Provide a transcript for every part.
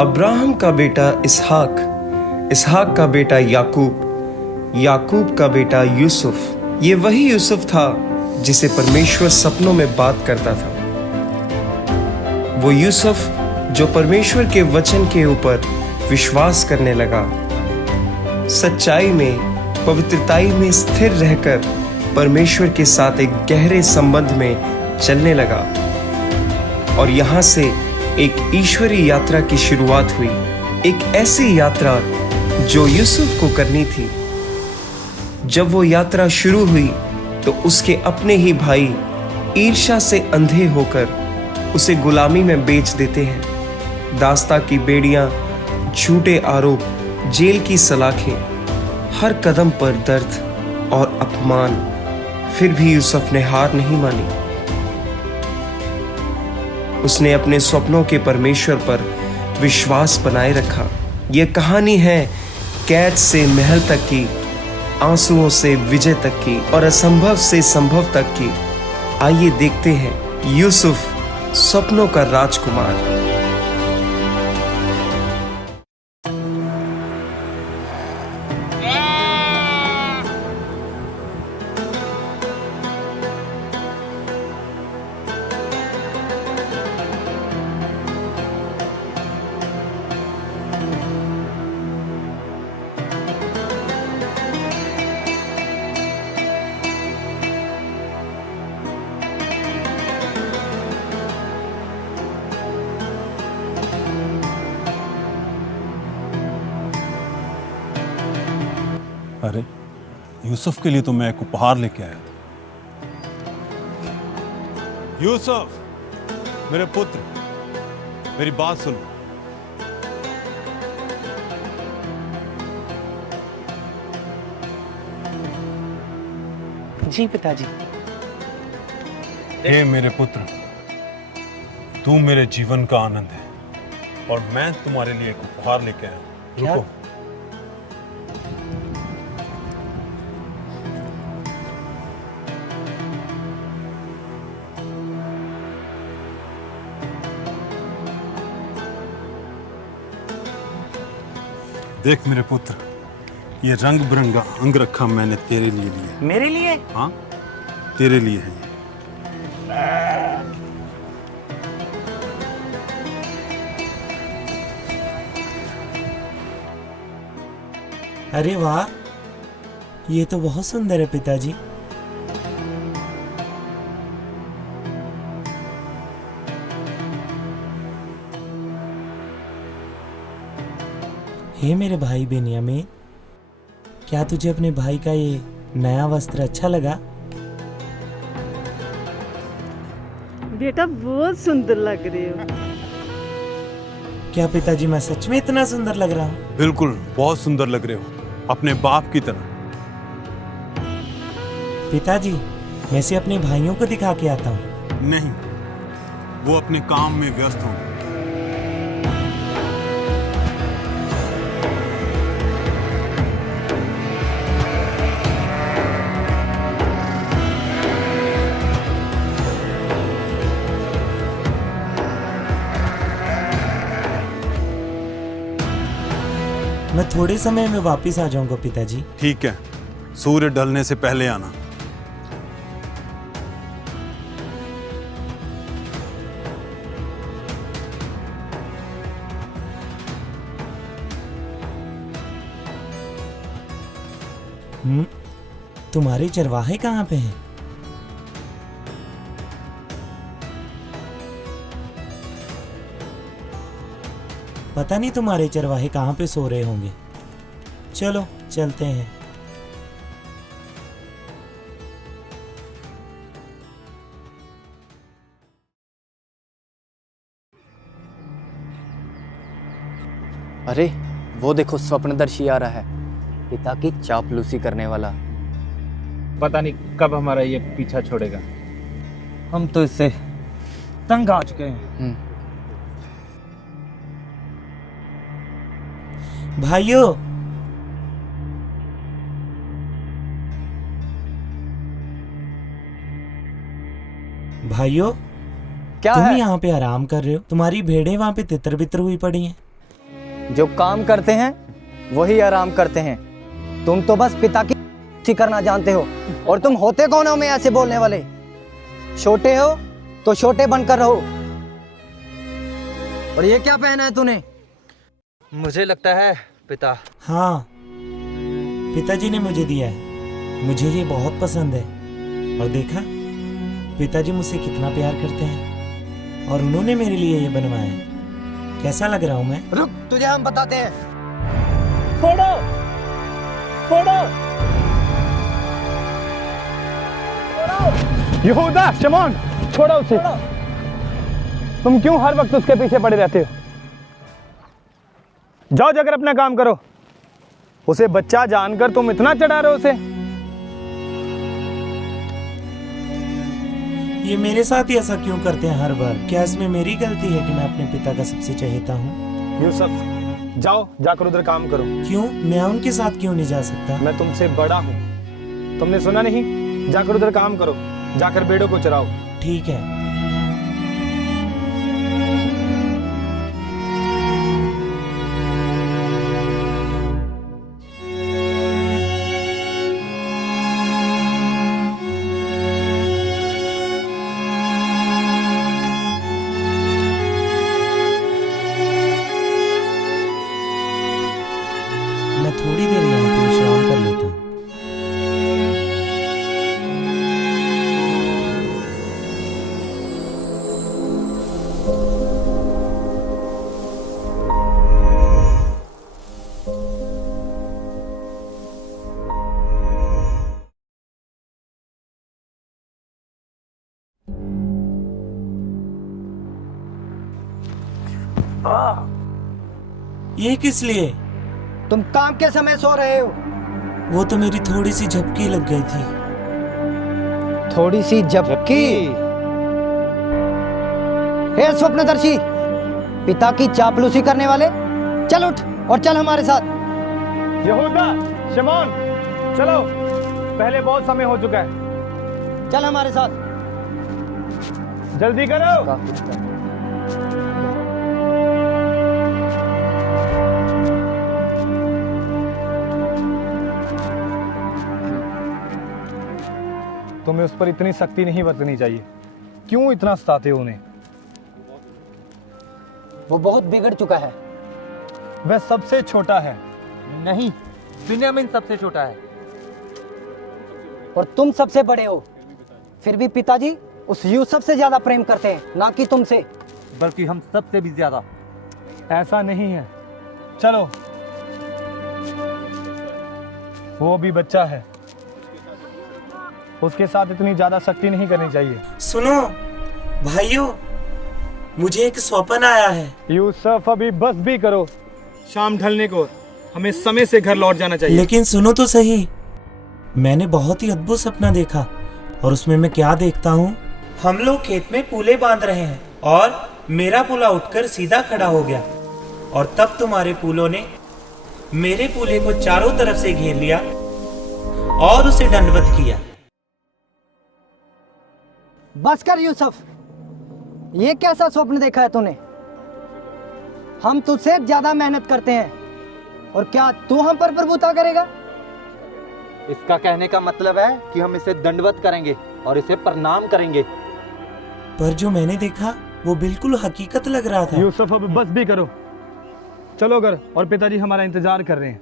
Abraham का बेटा इसहाक, इसहाक का बेटा याकूब, याकूब का बेटा यूसुफ। ये वही यूसुफ था जिसे परमेश्वर सपनों में बात करता था। वो यूसुफ जो परमेश्वर के वचन के ऊपर विश्वास करने लगा, सच्चाई में, पवित्रताई में स्थिर रहकर परमेश्वर के साथ एक गहरे संबंध में चलने लगा। और यहाँ से एक ईश्वरीय यात्रा की शुरुआत हुई, एक ऐसी यात्रा जो यूसुफ को करनी थी। जब वो यात्रा शुरू हुई तो उसके अपने ही भाई ईर्ष्या से अंधे होकर उसे गुलामी में बेच देते हैं। दास्ता की बेड़ियां, झूठे आरोप, जेल की सलाखें, हर कदम पर दर्द और अपमान। फिर भी यूसुफ ने हार नहीं मानी। उसने अपने सपनों के परमेश्वर पर विश्वास बनाए रखा। यह कहानी है कैद से महल तक की, आंसुओं से विजय तक की और असंभव से संभव तक की। आइए देखते हैं यूसुफ, सपनों का राजकुमार। अरे यूसुफ के लिए तो मैं एक उपहार लेके आया था। यूसुफ, मेरे पुत्र, मेरी बात सुनो। जी पिताजी। हे मेरे पुत्र, तू मेरे जीवन का आनंद है और मैं तुम्हारे लिए एक उपहार लेके आया हूं। रुको। देख मेरे पुत्र, ये रंग बिरंगा अंगरखा मैंने तेरे लिए लिया है। मेरे लिए? हाँ, तेरे लिए है ये। अरे वाह, ये तो बहुत सुंदर है पिताजी। हे मेरे भाई बेनियामीन, क्या तुझे अपने भाई का ये नया वस्त्र अच्छा लगा? बेटा बहुत सुंदर लग रहे हो। क्या पिताजी मैं सच में इतना सुंदर लग रहा हूँ? बिल्कुल, बहुत सुंदर लग रहे हो, अपने बाप की तरह। पिताजी, मैं इसे अपने भाइयों को दिखा के आता हूँ। नहीं, वो अपने काम में व्यस्त होंगे। मैं थोड़े समय में वापस आ जाऊंगा पिताजी। ठीक है, सूर्य ढलने से पहले आना। तुम्हारे चरवाहे कहाँ पे हैं? पता नहीं तुम्हारे चरवाहे कहाँ पे सो रहे होंगे। चलो चलते हैं। अरे वो देखो, स्वप्नदर्शी आ रहा है, पिता की चापलूसी करने वाला। पता नहीं कब हमारा ये पीछा छोड़ेगा। हम तो इससे तंग आ चुके हैं। भाइयों, भाइयों, क्या तुम है? यहाँ पे आराम कर रहे हो? तुम्हारी भेड़ें वहाँ पे तितर बितर हुई पड़ी हैं। जो काम करते हैं वही आराम करते हैं। तुम तो बस पिता की करना जानते हो, और तुम होते कौन हो में ऐसे बोलने वाले? छोटे हो तो छोटे बनकर रहो। और ये क्या पहना है तूने? मुझे लगता है पिता। हाँ, पिताजी ने मुझे दिया है। मुझे ये बहुत पसंद है। और देखा, पिताजी मुझसे कितना प्यार करते हैं, और उन्होंने मेरे लिए ये बनवाया है। कैसा लग रहा हूँ मैं? रुक, तुझे हम बताते हैं। छोड़ो छोड़ो। यहूदा, शमौन, छोड़ो उसे। तुम क्यों हर वक्त उसके पीछे पड़े रहते हो? जाओ जाकर अपना काम करो। उसे बच्चा जानकर तुम इतना चढ़ा रहे हो उसे। ये मेरे साथ ही ऐसा क्यों करते हैं हर बार? क्या इसमें मेरी गलती है कि मैं अपने पिता का सबसे चहेता हूँ? यूसुफ, जाओ जाकर उधर काम करो। क्यों? मैं उनके साथ क्यों नहीं जा सकता? मैं तुमसे बड़ा हूँ, तुमने सुना नहीं? जाकर उधर काम करो, जाकर भेड़ों को चराओ। ठीक है। मैं थोड़ी देर यहाँ पे विश्राम कर लेता हूँ। ये किस लिए? तुम काम के समय सो रहे हो। वो तो मेरी थोड़ी सी झपकी लग गई थी। थोड़ी सी झपकी? हे स्वप्नदर्शी, पिता की चापलूसी करने वाले, चल उठ और चल हमारे साथ। यहूदा, शमौन, चलो, पहले बहुत समय हो चुका है। चल हमारे साथ। जल्दी करो। तुम्हें उस पर इतनी सख्ती नहीं बरतनी चाहिए। क्यों इतना सताते हो उन्हें? वो बहुत बिगड़ चुका है। वह सबसे छोटा है। नहीं, दुनिया में सबसे छोटा है। और तुम सबसे बड़े हो। फिर भी पिताजी उस यूसुफ से ज्यादा प्रेम करते हैं, ना कि तुमसे। बल्कि हम सबसे भी ज्यादा। ऐसा नहीं है। चलो, वो भी बच्चा है, उसके साथ इतनी ज्यादा सख्ती नहीं करनी चाहिए। सुनो भाइयों, मुझे एक स्वप्न आया है। यूसुफ, अभी बस भी करो। शाम ढलने को हमें समय से घर लौट जाना चाहिए। लेकिन सुनो तो सही, मैंने बहुत ही अद्भुत सपना देखा। और उसमें मैं क्या देखता हूँ? हम लोग खेत में पूले बांध रहे हैं और मेरा पूला उठकर सीधा खड़ा हो गया, और तब तुम्हारे पूलों ने मेरे पूले को चारों तरफ से घेर लिया और उसे दंडवत किया। बस कर यूसुफ, ये कैसा स्वप्न देखा है तूने? हम तुझसे ज्यादा मेहनत करते हैं, और क्या तू हम पर प्रभुता करेगा? इसका कहने का मतलब है कि हम इसे दंडवत करेंगे और इसे प्रणाम करेंगे। पर जो मैंने देखा वो बिल्कुल हकीकत लग रहा था। यूसुफ, अब बस भी करो। चलो घर, और पिताजी हमारा इंतजार कर रहे हैं।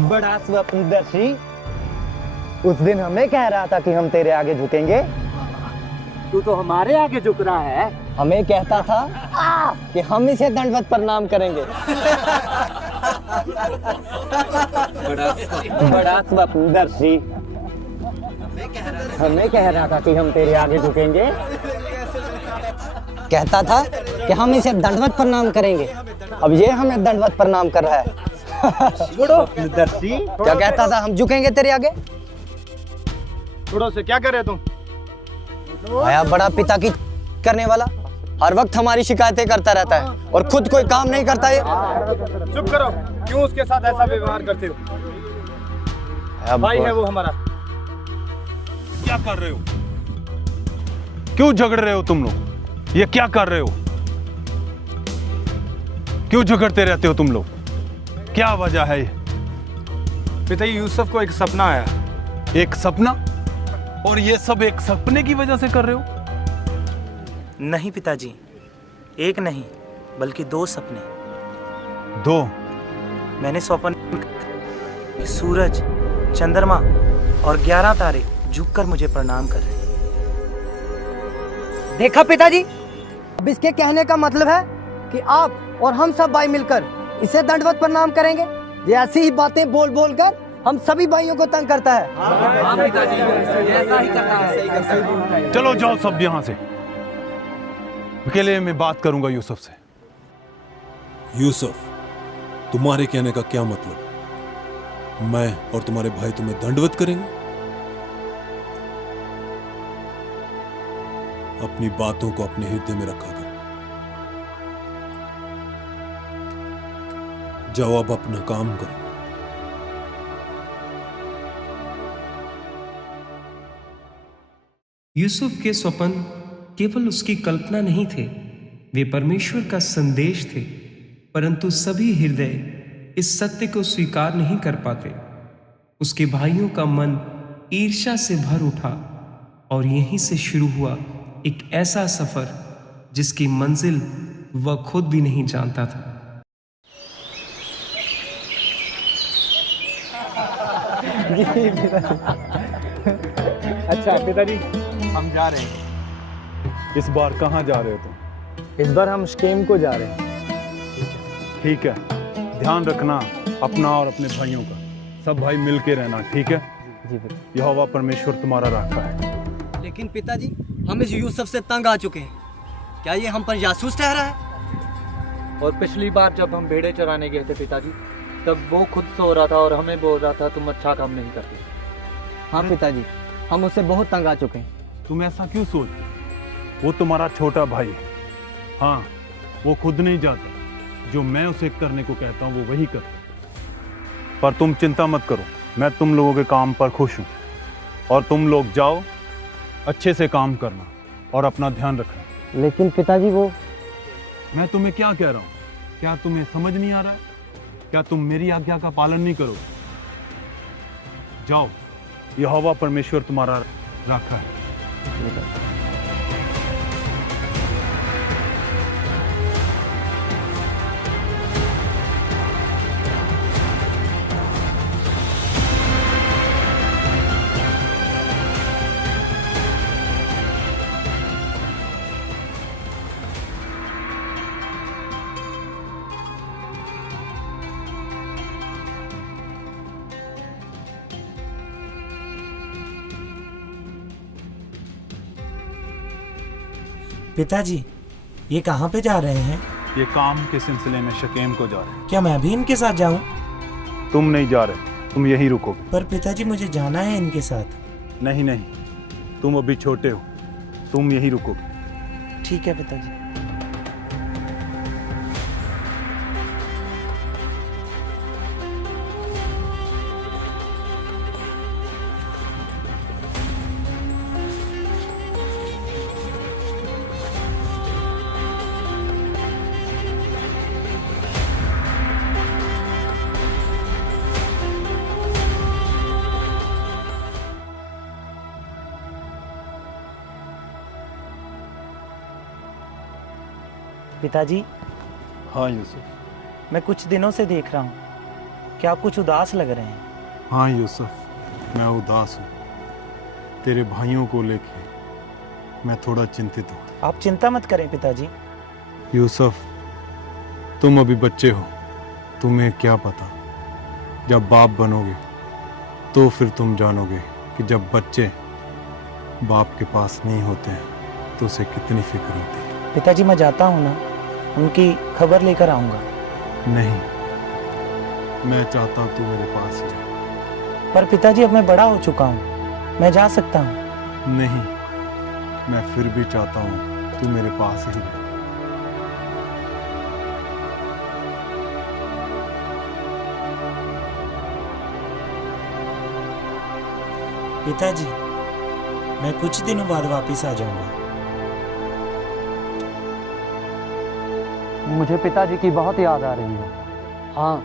बड़ा स्वप्नदर्शी, उस दिन हमें कह रहा था कि हम तेरे आगे झुकेंगे। तू तो हमारे आगे झुक रहा है। हमें कहता था कि हम इसे दंडवत प्रणाम करेंगे। बड़ा स्वप्नदर्शी, हमें कह रहा था कि हम तेरे आगे झुकेंगे। कहता था कि हम इसे दंडवत प्रणाम करेंगे, अब ये हमें दंडवत प्रणाम कर रहा है। स्वप्नदर्शी, क्या कहता था हम झुकेंगे तेरे आगे? छोड़ो से, क्या कर रहे हो तुम? आया बड़ा पिता की करने वाला, हर वक्त हमारी शिकायतें करता रहता है और खुद कोई काम नहीं करता है। चुप करो, क्यों उसके साथ ऐसा व्यवहार करते हो? भाई है वो हमारा। क्या कर रहे हो? क्यों झगड़ रहे हो तुम लोग? ये क्या कर रहे हो? क्यों झगड़ते रहते हो तुम लोग? क्या वजह है? पिताजी, यूसुफ को एक सपना आया। एक सपना? और ये सब एक सपने की वजह से कर रहे हो? नहीं पिताजी, एक नहीं बल्कि 2 सपने। 2? मैंने स्वप्न सूरज, चंद्रमा और 11 तारे झुककर मुझे प्रणाम कर रहे हैं। देखा पिताजी, अब इसके कहने का मतलब है कि आप और हम सब भाई मिलकर इसे दंडवत प्रणाम करेंगे। ये ऐसी ही बातें बोल बोल कर हम सभी भाइयों को तंग करता है। चलो जाओ सब यहां से, अकेले में बात करूंगा यूसुफ से। यूसुफ, तुम्हारे कहने का क्या मतलब? मैं और तुम्हारे भाई तुम्हें दंडवत करेंगे? अपनी बातों को अपने हृदय में रखा कर। जाओ अब अपना काम करो। यूसुफ के स्वप्न केवल उसकी कल्पना नहीं थे, वे परमेश्वर का संदेश थे, परंतु सभी हृदय इस सत्य को स्वीकार नहीं कर पाते। उसके भाइयों का मन ईर्ष्या से भर उठा और यहीं से शुरू हुआ एक ऐसा सफर जिसकी मंजिल वह खुद भी नहीं जानता था। अच्छा पिताजी, हम जा रहे हैं। इस बार कहां जा रहे हो तुम? इस बार हम स्केम को जा रहे हैं। ठीक है, ध्यान रखना अपना और अपने भाइयों का। सब भाई मिल के रहना, ठीक है? यहोवा परमेश्वर तुम्हारा राखा है। लेकिन पिताजी, हम इस यूसुफ से तंग आ चुके हैं। क्या ये हम पर जासूस ठहरा है? और पिछली बार जब हम भेड़े चराने गए थे पिताजी, तब वो खुद सो रहा था और हमें बोल रहा था तुम अच्छा काम नहीं करते। हाँ पिताजी, हम उससे बहुत तंग आ चुके हैं। तुम ऐसा क्यों सोच? वो तुम्हारा छोटा भाई है। हाँ, वो खुद नहीं जाता, जो मैं उसे करने को कहता हूँ वो वही करता। पर तुम चिंता मत करो, मैं तुम लोगों के काम पर खुश हूँ। और तुम लोग जाओ, अच्छे से काम करना और अपना ध्यान रखना। लेकिन पिताजी वो, मैं तुम्हें क्या कह रहा हूँ? क्या तुम्हें समझ नहीं आ रहा है? क्या तुम मेरी आज्ञा का पालन नहीं करोगे? जाओ, यहोवा परमेश्वर तुम्हारा राखा है। पिताजी, ये कहाँ पे जा रहे हैं? ये काम के सिलसिले में शकेम को जा रहे हैं। क्या मैं भी इनके साथ जाऊं? तुम नहीं जा रहे, तुम यहीं रुकोगे। पर पिताजी, मुझे जाना है इनके साथ। नहीं नहीं, तुम अभी छोटे हो, तुम यहीं रुकोगे। ठीक है पिताजी। पिताजी, हाँ यूसुफ, मैं कुछ दिनों से देख रहा हूँ क्या कुछ उदास लग रहे हैं। हाँ यूसुफ, मैं उदास हूँ। तेरे भाइयों को लेके मैं थोड़ा चिंतित हूँ। आप चिंता मत करें पिताजी। यूसुफ, तुम अभी बच्चे हो, तुम्हें क्या पता। जब बाप बनोगे तो फिर तुम जानोगे कि जब बच्चे बाप के पास नहीं होते हैं तो उसे कितनी फिक्र होती है। पिताजी मैं जाता हूँ ना, उनकी खबर लेकर आऊँगा। नहीं, मैं चाहता हूँ तू मेरे पास ही रहे। पर पिताजी अब मैं बड़ा हो चुका हूँ, मैं जा सकता हूँ। नहीं, मैं फिर भी चाहता हूँ तू मेरे पास ही रहे। पिताजी मैं कुछ दिनों बाद वापस आ जाऊंगा। मुझे पिताजी की बहुत याद आ रही है। हाँ,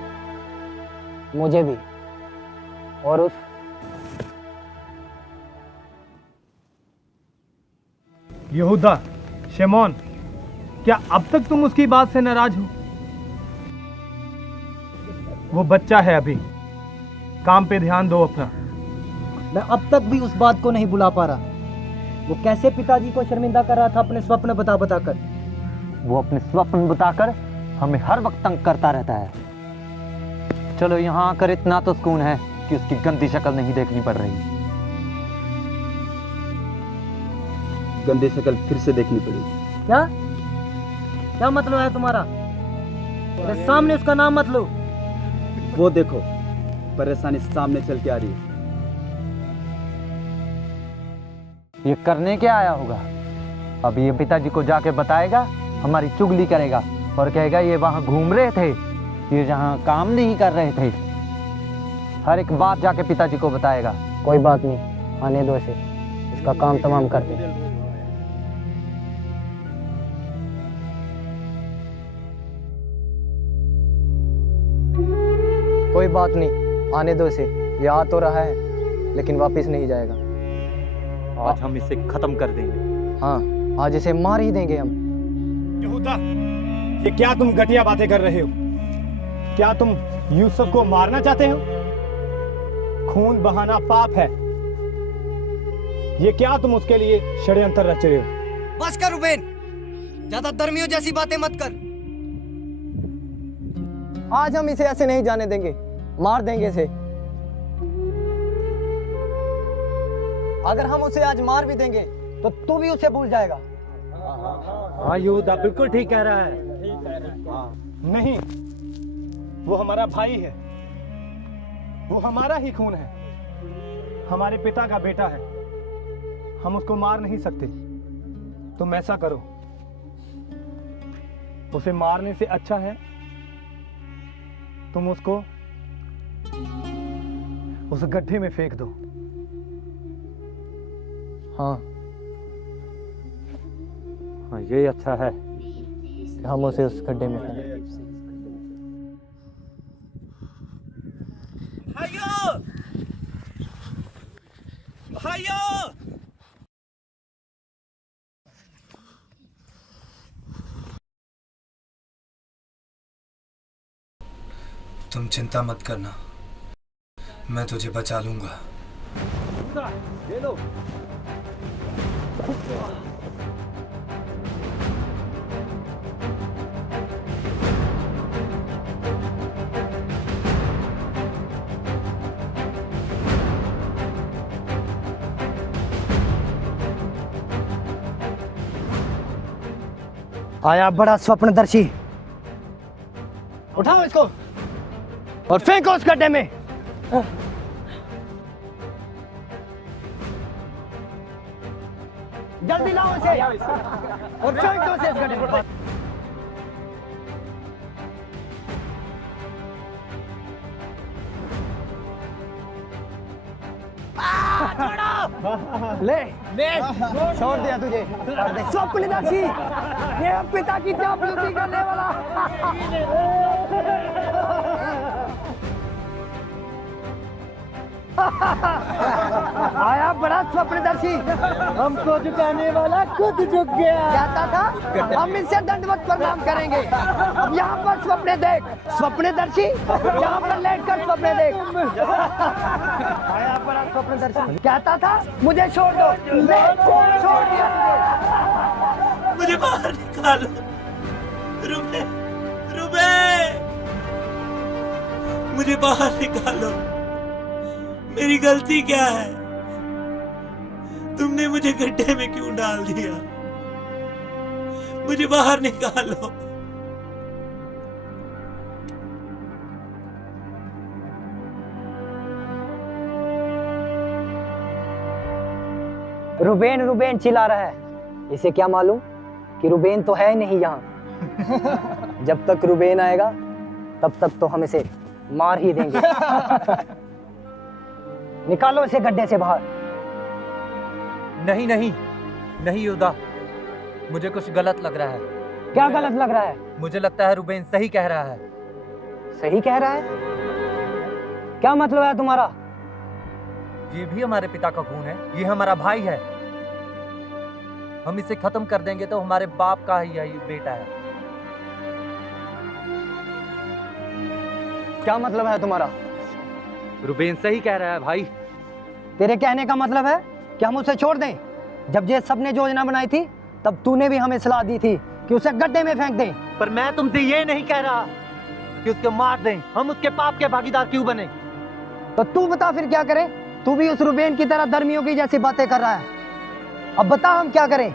मुझे भी। और उस यहूदा, शिमोन, क्या अब तक तुम उसकी बात से नाराज हो? वो बच्चा है अभी, काम पे ध्यान दो अपना। मैं अब तक भी उस बात को नहीं भुला पा रहा। वो कैसे पिताजी को शर्मिंदा कर रहा था अपने स्वप्न बता बताकर। वो अपने स्वप्न बताकर हमें हर वक्त तंग करता रहता है। चलो यहाँ आकर इतना तो सुकून है कि उसकी गंदी शक्ल नहीं देखनी पड़ रही। गंदी शक्ल फिर से देखनी पड़ेगी। क्या क्या मतलब है तुम्हारा? मेरे सामने उसका नाम मत लो। वो देखो, परेशानी सामने चल के आ रही है। ये करने क्या आया होगा? अब ये पिताजी को जाके बताएगा, हमारी चुगली करेगा और कहेगा ये वहां घूम रहे थे, ये जहां काम नहीं कर रहे थे। हर एक बात जाके पिताजी को बताएगा। कोई बात नहीं, आने दो इसे, इसका काम तमाम करते हैं। कोई बात नहीं, आने दो इसे। ये आ तो रहा है लेकिन वापस नहीं जाएगा। आज हम इसे खत्म कर देंगे। हाँ, आज इसे मार ही देंगे हम। यहूदा, ये क्या तुम घटिया बातें कर रहे हो? क्या तुम यूसुफ को मारना चाहते हो? खून बहाना पाप है। ये क्या तुम उसके लिए षड्यंत्र रच रहे हो? बस कर रुबेन, ज्यादा धर्मियों जैसी बातें मत कर। आज हम इसे ऐसे नहीं जाने देंगे, मार देंगे इसे। अगर हम उसे आज मार भी देंगे तो तू भी उसे भूल जाएगा। हाँ यहूदा बिल्कुल ठीक कह रहा है। नहीं, वो हमारा भाई है, वो हमारा ही खून है, हमारे पिता का बेटा है। हम उसको मार नहीं सकते। तुम ऐसा करो, उसे मारने से अच्छा है तुम उसको उस गड्ढे में फेंक दो। हाँ, हाँ ये अच्छा है। हम उसे उस गड्ढे में फेंक दें। भाइयों, भाइयों, तुम चिंता मत करना, मैं तुझे बचा लूंगा। ये लो। आया बड़ा स्वप्नदर्शी, उठाओ इसको और फेंको उस गड्ढे में। जल्दी लाओ इसे और फेंक दो इसे इस गड्ढे में। ले ले, छोड़ दिया तुझे। स्वप्नदर्शी, ये पिता की चापलूसी करने वाला। आया बड़ा स्वप्नदर्शी, हमको झुकाने वाला खुद झुक गया। कहता था हम इनसे दंडवत प्रणाम करेंगे। अब यहाँ पर स्वप्न देख, स्वप्नदर्शी यहाँ पर लेटकर स्वप्न देख। आया बड़ा स्वप्नदर्शी, कहता था मुझे छोड़ दो, ले छोड़ दिया तुझे। मुझे बाहर निकालो, रुबे, मुझे बाहर निकालो। मेरी गलती क्या है? तुमने मुझे गड्ढे में क्यों डाल दिया? मुझे बाहर निकालो। रुबेन रुबेन चिल्ला रहा है, इसे क्या मालूम कि रुबेन तो है नहीं यहाँ। जब तक रुबेन आएगा तब तक तो हम इसे मार ही देंगे। निकालो इसे गड्ढे से बाहर। नहीं नहीं नहीं योदा, मुझे कुछ गलत लग रहा है। क्या गलत लग रहा है? मुझे लगता है रुबेन सही कह रहा है। सही कह रहा है? क्या मतलब है तुम्हारा? ये भी हमारे पिता का खून है, ये हमारा भाई है। हम इसे खत्म कर देंगे तो हमारे बाप का ही यही बेटा है। क्या मतलब है तुम्हारा? रुबेन सही कह रहा है भाई। तेरे कहने का मतलब है कि हम उसे छोड़ दें? जब ये सबने योजना बनाई थी तब तूने भी हमें सलाह दी थी कि उसे गड्ढे में फेंक दें। पर मैं तुमसे ये नहीं कह रहा कि उसको मार दें। हम उसके पाप के भागीदार क्यों बने? तो तू बता फिर क्या करें? तू भी उस रुबेन की तरह धर्मियों की जैसी बातें कर रहा है। अब बता हम क्या करें?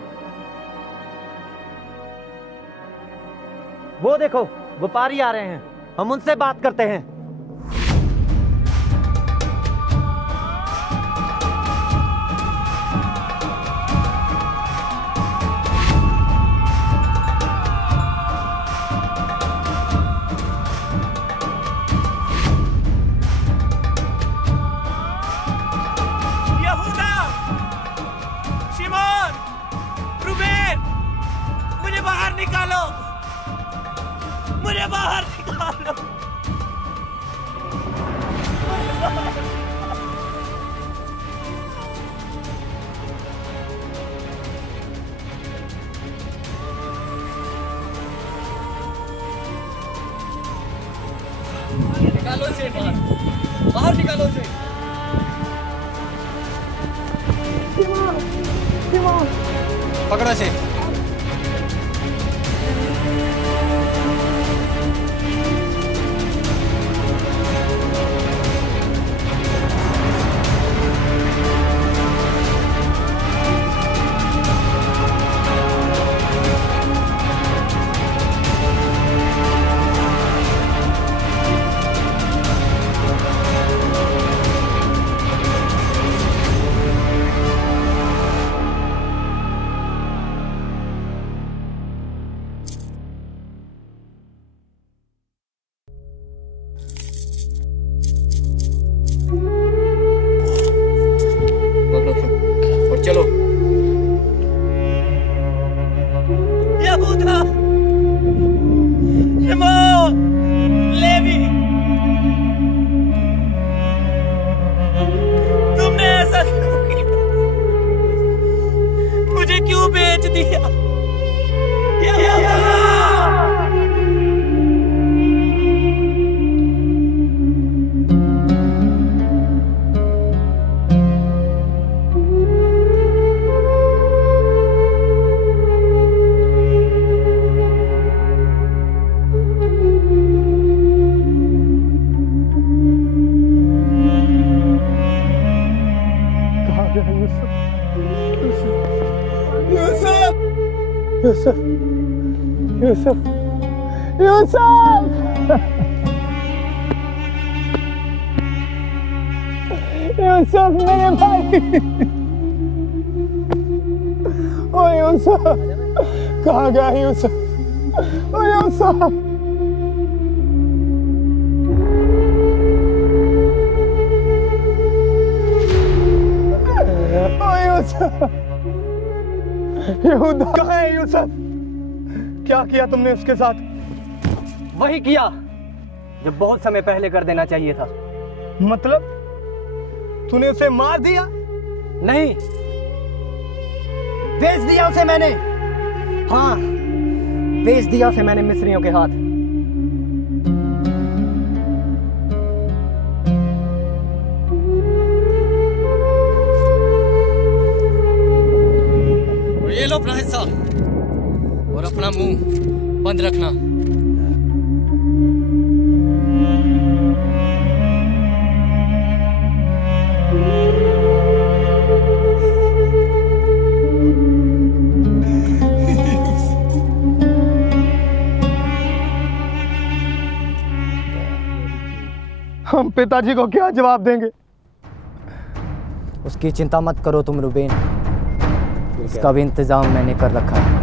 वो देखो व्यापारी आ रहे हैं, हम उनसे बात करते हैं। यहूदा, शिमोन, रुबेन, मुझे बाहर निकालो, मुझे बाहर निकालो। निकालो इसे बाहर निकालो इसे। पकड़ो इसे। और चलो। यहूदा, शिमोन, लेवी, तुमने ऐसा क्यों किया? मुझे क्यों बेच दिया? यहूदा! यूसुफ, यूसुफ, यूसुफ, यूसुफ मेरे भाई। ओ यूसुफ, कहाँ गया यूसुफ? ओ यूसुफ, ओ यूसुफ, यहूदा कहाँ है यूसुफ? क्या किया तुमने उसके साथ? वही किया जो बहुत समय पहले कर देना चाहिए था। मतलब तूने उसे मार दिया? नहीं, बेच दिया उसे मैंने। हाँ, बेच दिया उसे मैंने मिस्रियों के हाथ। और ये लो अपना हिस्सा और अपना मुंह बंद रखना। हम पिताजी को क्या जवाब देंगे? उसकी चिंता मत करो तुम रुबेन, उसका भी इंतजाम मैंने कर रखा है।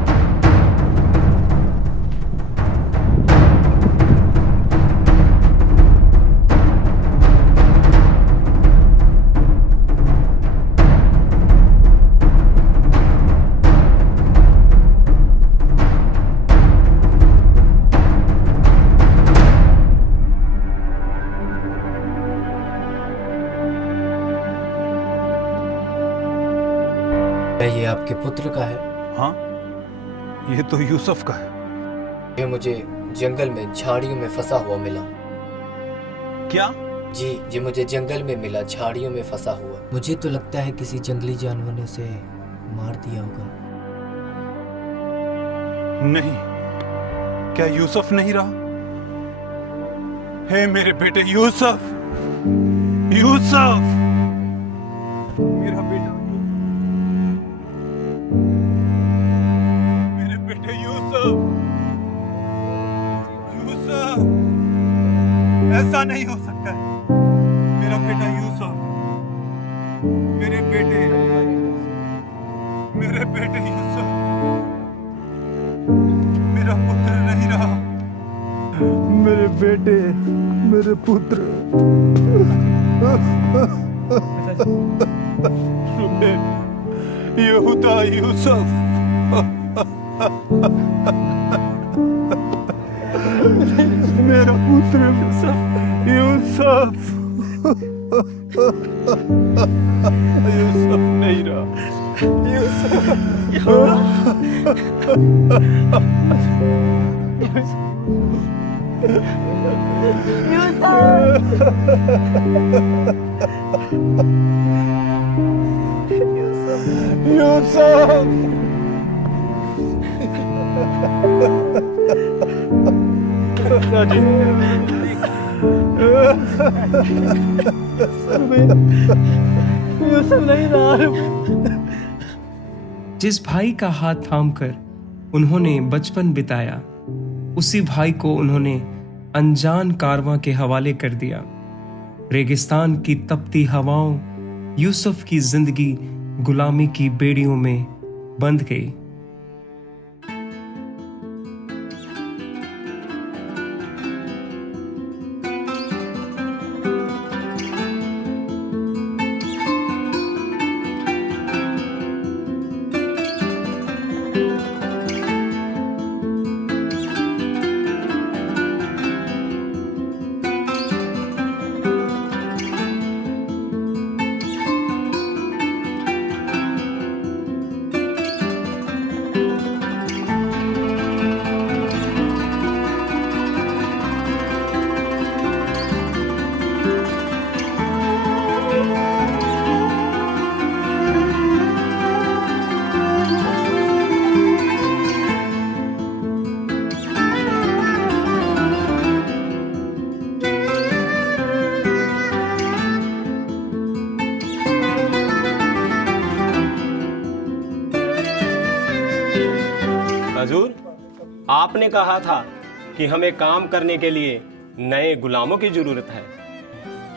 ये आपके पुत्र का है? हाँ, ये तो यूसुफ का है। ये मुझे जंगल में झाड़ियों में फंसा हुआ मिला। क्या? जी, ये मुझे जंगल में मिला, झाड़ियों में फंसा हुआ। मुझे तो लगता है किसी जंगली जानवर ने उसे मार दिया होगा। नहीं, क्या यूसुफ नहीं रहा? हे मेरे बेटे यूसुफ, यूसुफ, मेरा बेटा, मेरे बेटे यूसुफ, यूसुफ, ऐसा नहीं हो सकता है। मेरा बेटा यूसुफ, मेरे बेटे यूसुफ, मेरा पुत्र नहीं रहा। मेरे बेटे, मेरे पुत्र। यहूदा, यूसुफ, मेरा पुत्र यूसुफ, यूसुफ नहीं रहा। जिस भाई का हाथ थामकर उन्होंने बचपन बिताया, उसी भाई को उन्होंने अनजान कारवां के हवाले कर दिया। रेगिस्तान की तपती हवाओं यूसुफ की जिंदगी गुलामी की बेड़ियों में बंध गई। हजूर, आपने कहा था कि हमें काम करने के लिए नए गुलामों की जरूरत है।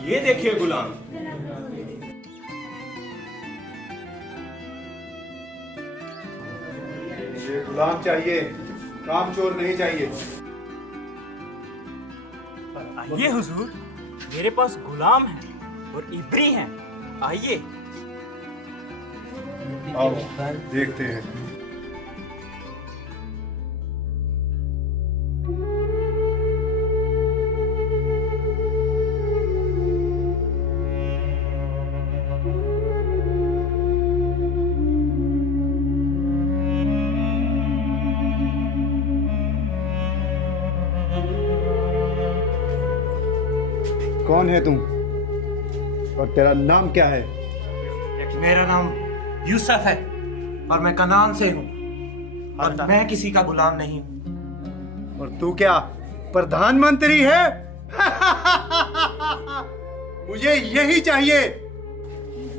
ये देखिए गुलाम। ये गुलाम चाहिए, काम चोर नहीं चाहिए। आइए हुजूर, मेरे पास गुलाम है और इब्री हैं। आइए। आओ देखते हैं। कौन है तुम और तेरा नाम क्या है? मेरा नाम यूसुफ है और मैं कनान से हूँ और मैं किसी का गुलाम नहीं हूँ। और तू क्या प्रधानमंत्री है? मुझे यही चाहिए।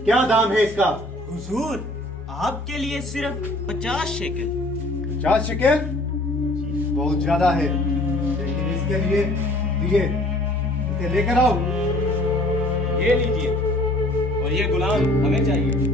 क्या दाम है इसका? हुजूर, आपके लिए सिर्फ 50 शेकल। 50 शेकल बहुत ज्यादा है, लेकिन इसके लिए दिए, इसे लेकर आओ। ये लीजिए, और ये गुलाम हमें चाहिए।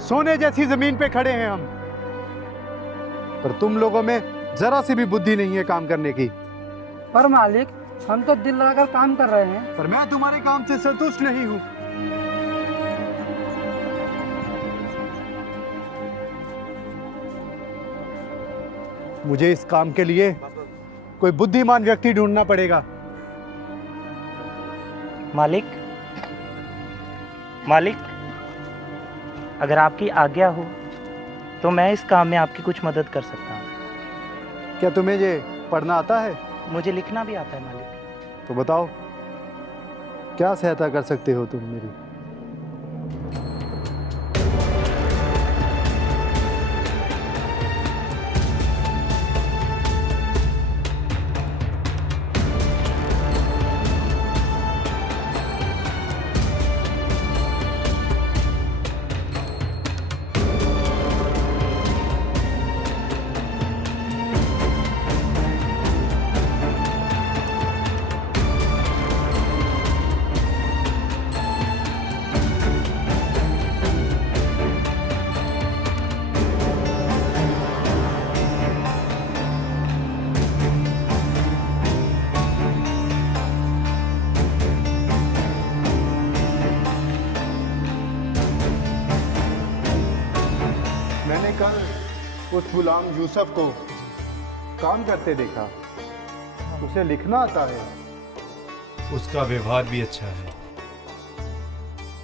सोने जैसी जमीन पे खड़े हैं हम, पर तुम लोगों में जरा सी भी बुद्धि नहीं है काम करने की। पर मालिक, हम तो दिल लगाकर काम कर रहे हैं। पर मैं तुम्हारे काम से संतुष्ट नहीं हूं। मुझे इस काम के लिए कोई बुद्धिमान व्यक्ति ढूंढना पड़ेगा। मालिक, अगर आपकी आज्ञा हो तो मैं इस काम में आपकी कुछ मदद कर सकता हूँ। क्या तुम्हें ये पढ़ना आता है? मुझे लिखना भी आता है मालिक। तो बताओ, क्या सहायता कर सकते हो तुम मेरी? मैंने कल उस गुलाम यूसुफ को काम करते देखा। उसे लिखना आता है, उसका व्यवहार भी अच्छा है।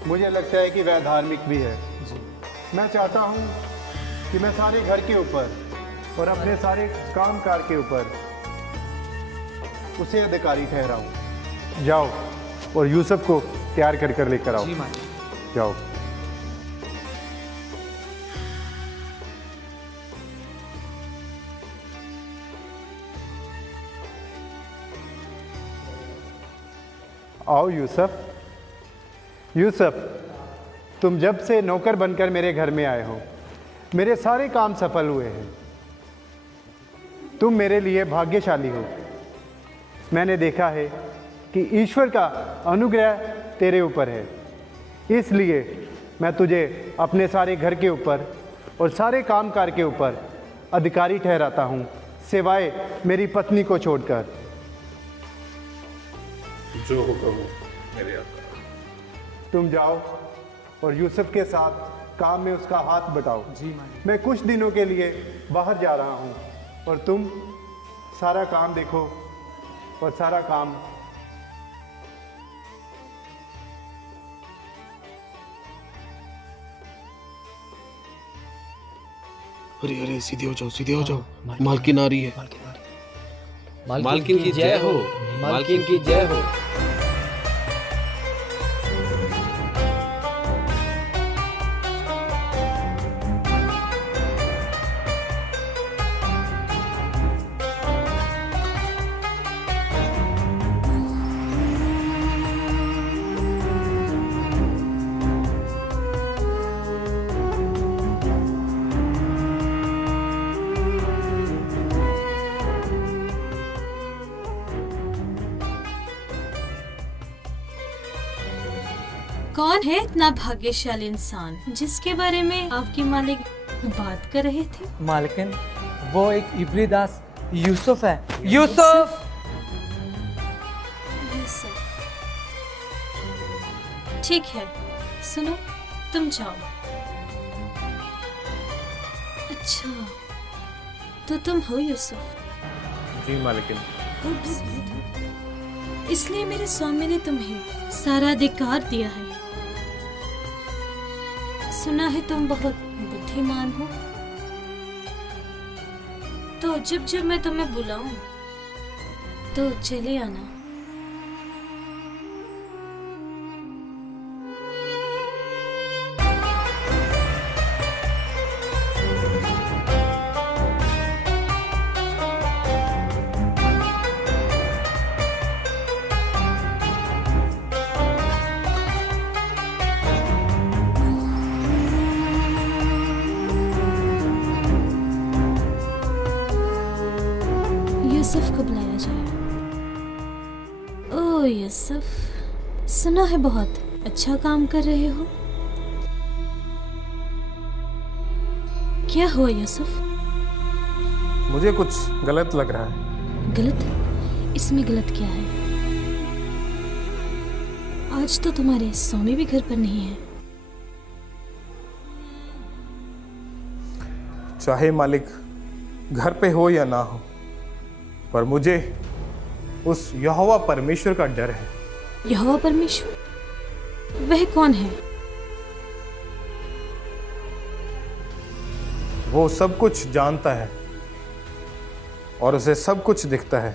मुझे लगता है कि वह धार्मिक भी है। मैं चाहता हूँ कि मैं सारे घर के ऊपर और अपने सारे कामकाज के ऊपर उसे अधिकारी ठहराऊं। जाओ और यूसुफ को तैयार कर लेकर आओ। जी मालिक। जाओ। आओ यूसुफ, तुम जब से नौकर बनकर मेरे घर में आए हो, मेरे सारे काम सफल हुए हैं। तुम मेरे लिए भाग्यशाली हो। मैंने देखा है कि ईश्वर का अनुग्रह तेरे ऊपर है, इसलिए मैं तुझे अपने सारे घर के ऊपर और सारे कामकाज के ऊपर अधिकारी ठहराता हूँ, सिवाय मेरी पत्नी को छोड़कर। जो हुक्म हो मेरे आका। तुम जाओ और यूसुफ के साथ काम में उसका हाथ बटाओ। जी मालिक। मैं कुछ दिनों के लिए बाहर जा रहा हूँ और तुम सारा काम देखो और सारा काम अरे अरे सीधे हो जाओ, सीधे हो जाओ, मालकिन आ रही है। मालकिन की जय हो, मालकिन की जय हो। कौन है इतना भाग्यशाली इंसान जिसके बारे में आपकी मालिक बात कर रहे थे? मालकिन, वो एक इब्री दास यूसुफ है। यूसुफ! ठीक है, सुनो, तुम जाओ। अच्छा, तो तुम हो यूसुफ? जी मालकिन। इसलिए मेरे स्वामी ने तुम्हें सारा अधिकार दिया है। सुना है तुम बहुत बुद्धिमान हो, तो जब जब मैं तुम्हें बुलाऊं तो चले आना। यूसुफ को बुलाया जाए। ओह यूसुफ, सुना है बहुत अच्छा काम कर रहे हो। क्या हुआ यूसुफ? मुझे कुछ गलत लग रहा है। गलत? इसमें गलत क्या है? आज तो तुम्हारे स्वामी भी घर पर नहीं है। चाहे मालिक घर पे हो या ना हो, पर मुझे उस यहोवा परमेश्वर का डर है। यहोवा परमेश्वर? वह कौन है? वो सब कुछ जानता है और उसे सब कुछ दिखता है,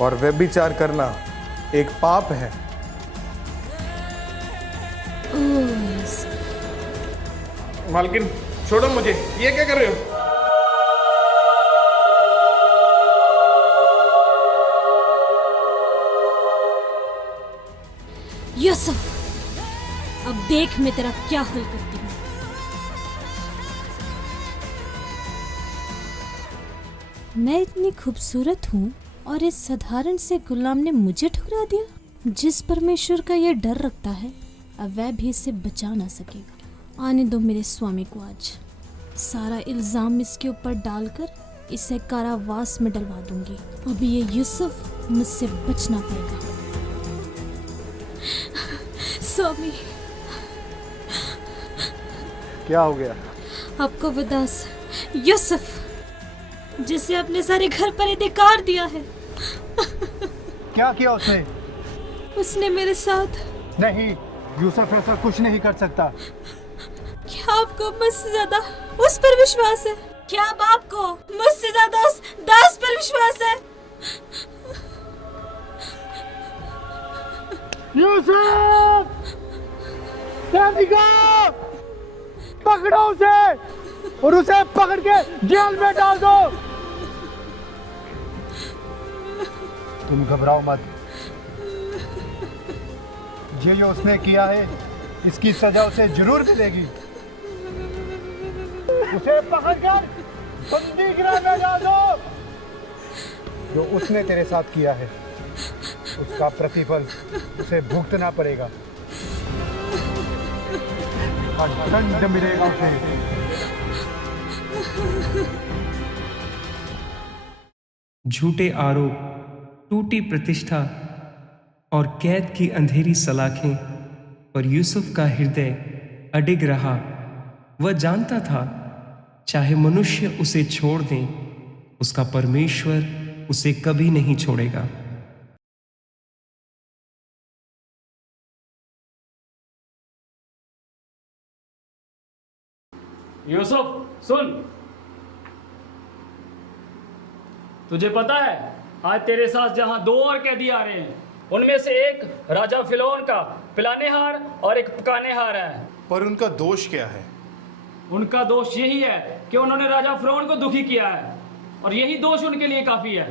और व्यभिचार करना एक पाप है। मालकिन छोड़ो मुझे, ये क्या कर रहे हो? यूसुफ, अब देख मैं तेरा क्या हल करती हूँ। मैं इतनी खूबसूरत हूँ और इस साधारण से गुलाम ने मुझे ठुकरा दिया। जिस परमेश्वर का ये डर रखता है, अब वह भी इसे बचा ना सकेगा। आने दो मेरे स्वामी को आज। सारा इल्जाम इसके ऊपर डालकर इसे कारावास में डलवा दूंगी। अभी ये यूसुफ मुझसे बचना पाएगा। स्वामी, क्या हो गया? आपको बदास यूसुफ, जिसे अपने सारे घर पर अधिकार दिया है। क्या किया उसने? उसने मेरे साथ। नहीं, यूसुफ ऐसा कुछ नहीं कर सकता। क्या आपको मुझसे ज्यादा उस पर विश्वास है? क्या अब आपको मुझसे ज्यादा उस दास पर विश्वास है? यूसुफ! पकड़ो उसे और उसे पकड़ के जेल में डाल दो। तुम घबराओ मत। जो उसने किया है, इसकी सजा उसे जरूर मिलेगी। उसे पकड़कर बंदी गृह में डाल दो। जो उसने तेरे साथ किया है, उसका प्रतिफल उसे भुगतना पड़ेगा। दंड मिलेगा उसे। झूठे आरोप, टूटी प्रतिष्ठा और कैद की अंधेरी सलाखें, पर यूसुफ का हृदय अडिग रहा। वह जानता था, चाहे मनुष्य उसे छोड़ दें, उसका परमेश्वर उसे कभी नहीं छोड़ेगा। यूसुफ सुन, तुझे पता है आज तेरे साथ जहां दो और कैदी आ रहे हैं, उनमें से एक राजा फिरौन का पिलाने हार और एक पकाने हार है। पर उनका दोष क्या है? उनका दोष यही है कि उन्होंने राजा फिरौन को दुखी किया है, और यही दोष उनके लिए काफी है।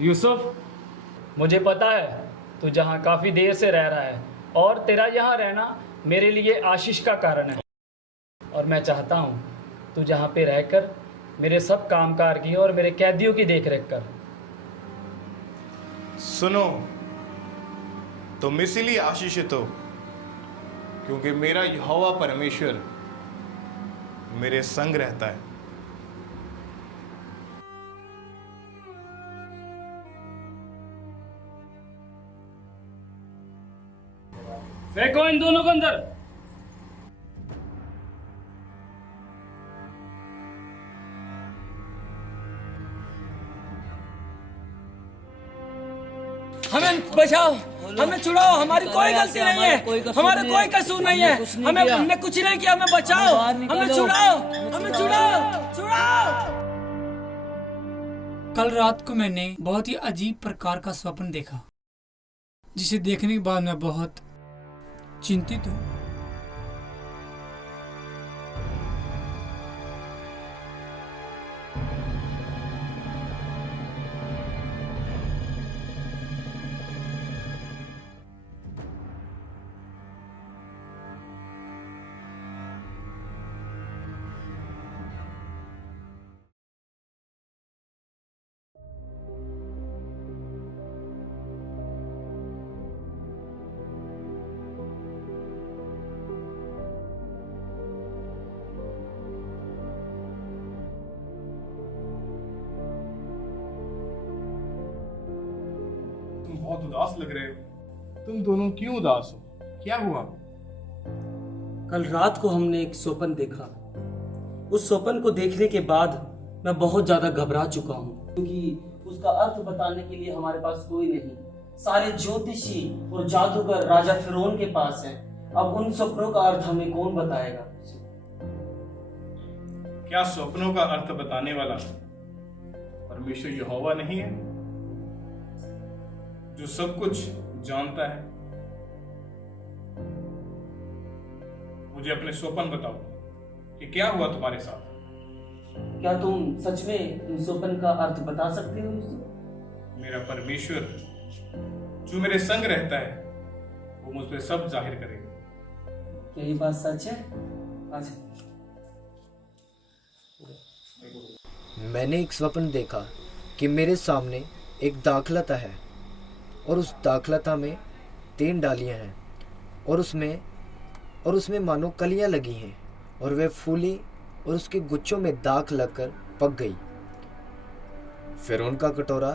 यूसुफ, मुझे पता है तू जहां काफी देर से रह रहा है, और तेरा यहाँ रहना मेरे लिए आशीष का कारण है, और मैं चाहता हूँ तू जहाँ पे रहकर मेरे सब कामकाज की और मेरे कैदियों की देखरेख कर। सुनो, तुम इसीलिए आशीषित हो क्योंकि मेरा यहोवा परमेश्वर मेरे संग रहता है। फेंको इन दोनों को अंदर। हमें बचाओ, हमें छुड़ाओ, हमारी कोई गलती नहीं है, हमारा कोई कसूर नहीं है, हमने कुछ नहीं किया, हमें बचाओ, हमें छुड़ाओ, हमें छुड़ाओ। कल रात को मैंने बहुत ही अजीब प्रकार का स्वप्न देखा, जिसे देखने के बाद मैं बहुत चिंतित हूँ। बहुत उदास लग रहे हो। तुम दोनों क्यों उदास हो? क्या हुआ? कल रात को हमने एक स्वप्न देखा। उस स्वप्न को देखने के बाद मैं बहुत ज्यादा घबरा चुका हूँ, क्योंकि उसका अर्थ बताने के लिए हमारे पास कोई नहीं। सारे ज्योतिषी और जादूगर राजा फिरौन के पास हैं। अब उन स्वप्नों का अर्थ हमें कौन बताएगा? क्या स्वप्नों का अर्थ बताने वाला परमेश्वर यहोवा नहीं है, जो सब कुछ जानता है? मुझे अपने स्वप्न बताओ कि क्या हुआ तुम्हारे साथ। क्या तुम सच में उन स्वप्न का अर्थ बता सकते हो? मेरा परमेश्वर जो मेरे संग रहता है वो मुझ पे सब जाहिर करेगा। क्या ये बात सच है? अच्छा, मैंने एक स्वप्न देखा कि मेरे सामने एक दाखलता है, और उस दाखलता में 3 डालियां हैं, और उसमें मानो कलियां लगी हैं, और वे फूली और उसके गुच्छों में दाख लगकर पक गई। फिरौन का कटोरा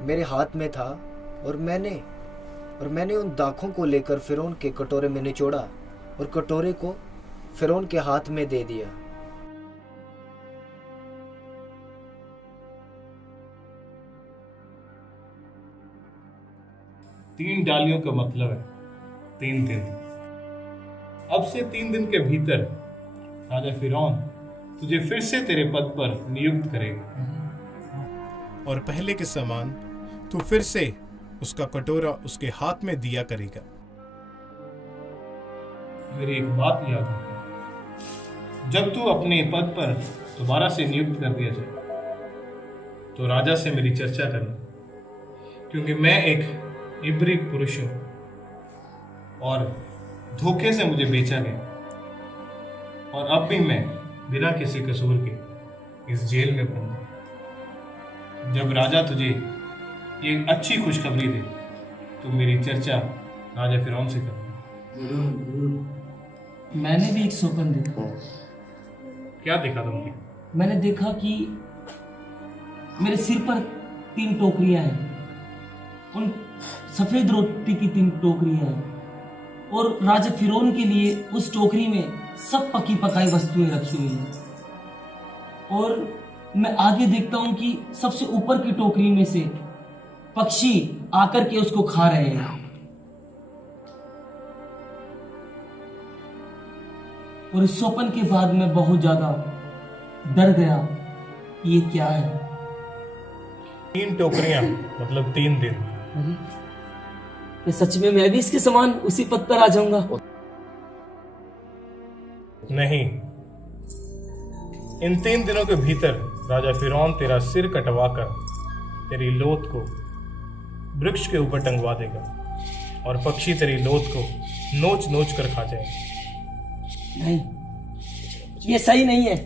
मेरे हाथ में था, और मैंने उन दाखों को लेकर फिरौन के कटोरे में निचोड़ा और कटोरे को फिरौन के हाथ में दे दिया। तीन डालियों का मतलब है 3 दिन। अब से 3 दिन के भीतर राजा फिरौन तुझे फिर से तेरे पद पर नियुक्त करेगा, और पहले के समान तू फिर से उसका कटोरा उसके हाथ में दिया करेगा। मेरी एक बात याद रखना, जब तू अपने पद पर दोबारा से नियुक्त कर दिया जाए तो राजा से मेरी चर्चा करना, क्योंकि मैं एक इब्री पुरुष हूं और धोखे से मुझे बेचा गया, और अब भी मैं बिना किसी कसूर के इस जेल में बंद हूं। जब राजा तुझे ये अच्छी खुशखबरी दे तो मेरी चर्चा राजा फिरौन से कर। मैंने भी एक स्वप्न देखा। क्या देखा तुमने? मैंने देखा कि मेरे सिर पर 3 टोकरियां हैं, उन सफेद रोटी की 3 टोकरियां हैं, और राजा फिरौन के लिए उस टोकरी में सब पकी पकाई वस्तुएं रखी हुई हैं। और मैं आगे देखता हूं कि सबसे ऊपर की टोकरी में से पक्षी आकर के उसको खा रहे हैं। और इस स्वप्न के बाद मैं बहुत ज्यादा डर गया। ये क्या है? 3 टोकरियां मतलब 3 दिन। ये सच में मैं भी इसके समान उसी पद पर आ जाऊंगा? नहीं, इन 3 दिनों के भीतर राजा फिरौन तेरा सिर कटवाकर तेरी लोथ को वृक्ष के ऊपर टंगवा देगा और पक्षी तेरी लोथ को नोच नोच कर खा जाएंगे। नहीं, ये सही नहीं है।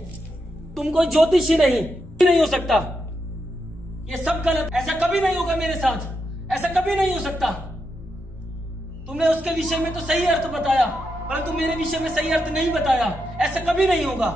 तुम कोई ज्योतिषी नहीं हो सकता। ये सब गलत। ऐसा कभी नहीं होगा मेरे साथ, ऐसा कभी नहीं हो सकता। तुमने उसके विषय में तो सही अर्थ बताया, परंतु मेरे विषय में सही अर्थ नहीं बताया। ऐसा कभी नहीं होगा।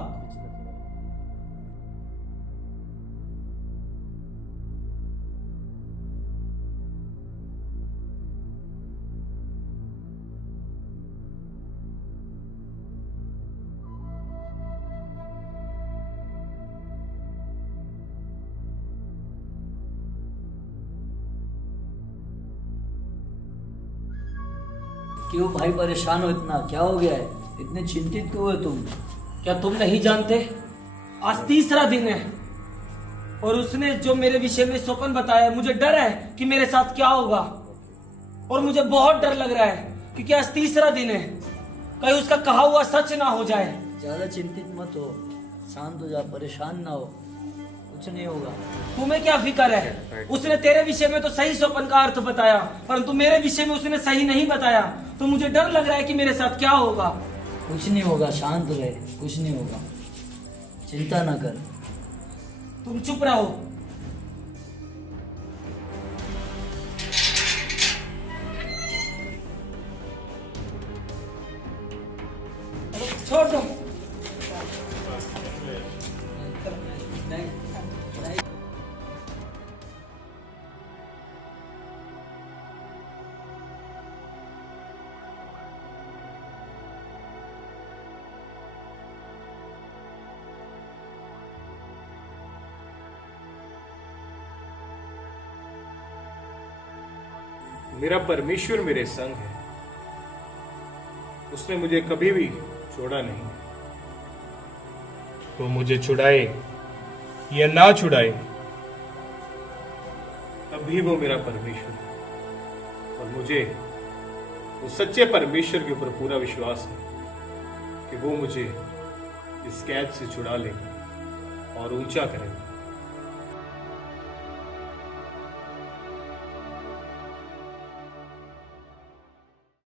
क्यों भाई परेशान हो इतना? क्या हो गया है? इतने चिंतित क्यों हो तुम? क्या तुम नहीं जानते? आज 3रा दिन है और उसने जो मेरे विषय में स्वप्न बताया, मुझे डर है कि मेरे साथ क्या होगा। और मुझे बहुत डर लग रहा है क्योंकि आज 3रा दिन है, कहीं उसका कहा हुआ सच ना हो जाए। ज्यादा चिंतित मत हो, शांत हो जा, परेशान ना हो, कुछ नहीं होगा। तुम्हें क्या फिक्र है? उसने तेरे विषय में तो सही स्वप्न का अर्थ बताया, परंतु मेरे विषय में उसने सही नहीं बताया। तो मुझे डर लग रहा है कि मेरे साथ क्या होगा। कुछ नहीं होगा, शांत रहे, कुछ नहीं होगा, चिंता ना कर। तुम चुप रहो। छोड़ दो। मेरा परमेश्वर मेरे संग है, उसने मुझे कभी भी छोड़ा नहीं। वो मुझे छुड़ाए या ना छुड़ाए, तभी वो मेरा परमेश्वर है। और मुझे उस सच्चे परमेश्वर के ऊपर पूरा विश्वास है कि वो मुझे इस कैद से छुड़ा लेगा और ऊंचा करेगा।